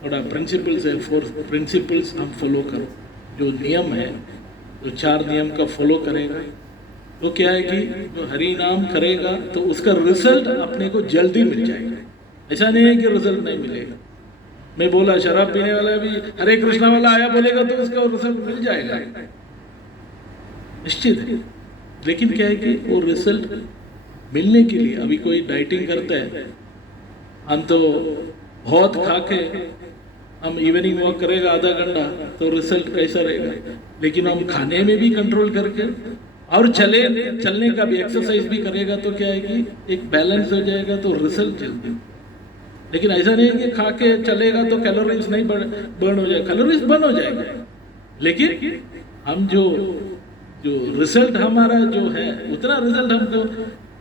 थोड़ा प्रिंसिपल्स है, 4 प्रिंसिपल्स हम फॉलो करो, जो नियम है, तो 4 नियम का फॉलो करेगा तो क्या है कि जो हरि नाम करेगा तो उसका रिजल्ट अपने को जल्दी मिल जाएगा। ऐसा नहीं है कि रिजल्ट नहीं मिलेगा। मैं बोला शराब पीने वाला भी हरे कृष्णा वाला आया बोलेगा तो उसका रिजल्ट मिल जाएगा, निश्चित है। लेकिन क्या है कि वो रिजल्ट मिलने के लिए, अभी कोई डाइटिंग करता है, हम तो बहुत खा के हम इवनिंग वॉक करेगा आधा घंटा तो रिजल्ट कैसा रहेगा, लेकिन हम खाने में भी कंट्रोल करके और चलने का भी एक्सरसाइज भी करेगा तो क्या है कि एक बैलेंस हो जाएगा तो रिजल्ट जल्दी। लेकिन ऐसा नहीं है कि खा के चलेगा तो कैलोरीज नहीं बर्न हो जाएगा, कैलोरीज बर्न हो जाएगा, लेकिन हम जो रिजल्ट हमारा जो है उतना रिजल्ट हमको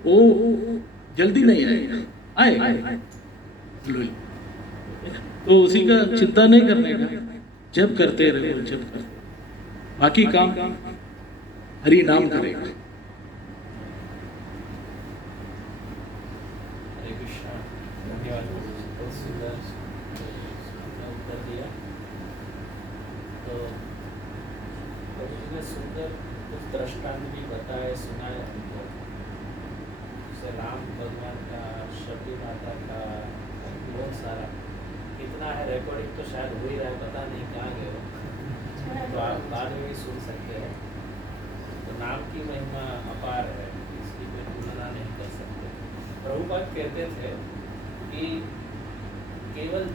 वो जल्दी नहीं आएगा। तो उसी का चिंता नहीं करने का, जब करते रहे जब करते, बाकी काम हरि नाम करेगा। हरे कृष्णा, धन्यवाद, बहुत सुंदर उत्तर दिया। तो प्रभु जी ने सुंदर कुछ दृष्टांत भी बताए, सुनाए हमको, जैसे राम भगवान का, शबरी माता का, बहुत सारा कितना है, रिकॉर्डिंग तो शायद हो ही रहा है, पता नहीं कहाँ गए हो, तो आप बाद में भी सुन सकते हैं। तो नाम की महिमा अपार है, इसकी कोई तुलना नहीं कर सकते। प्रभु प्रभुपाद कहते थे कि केवल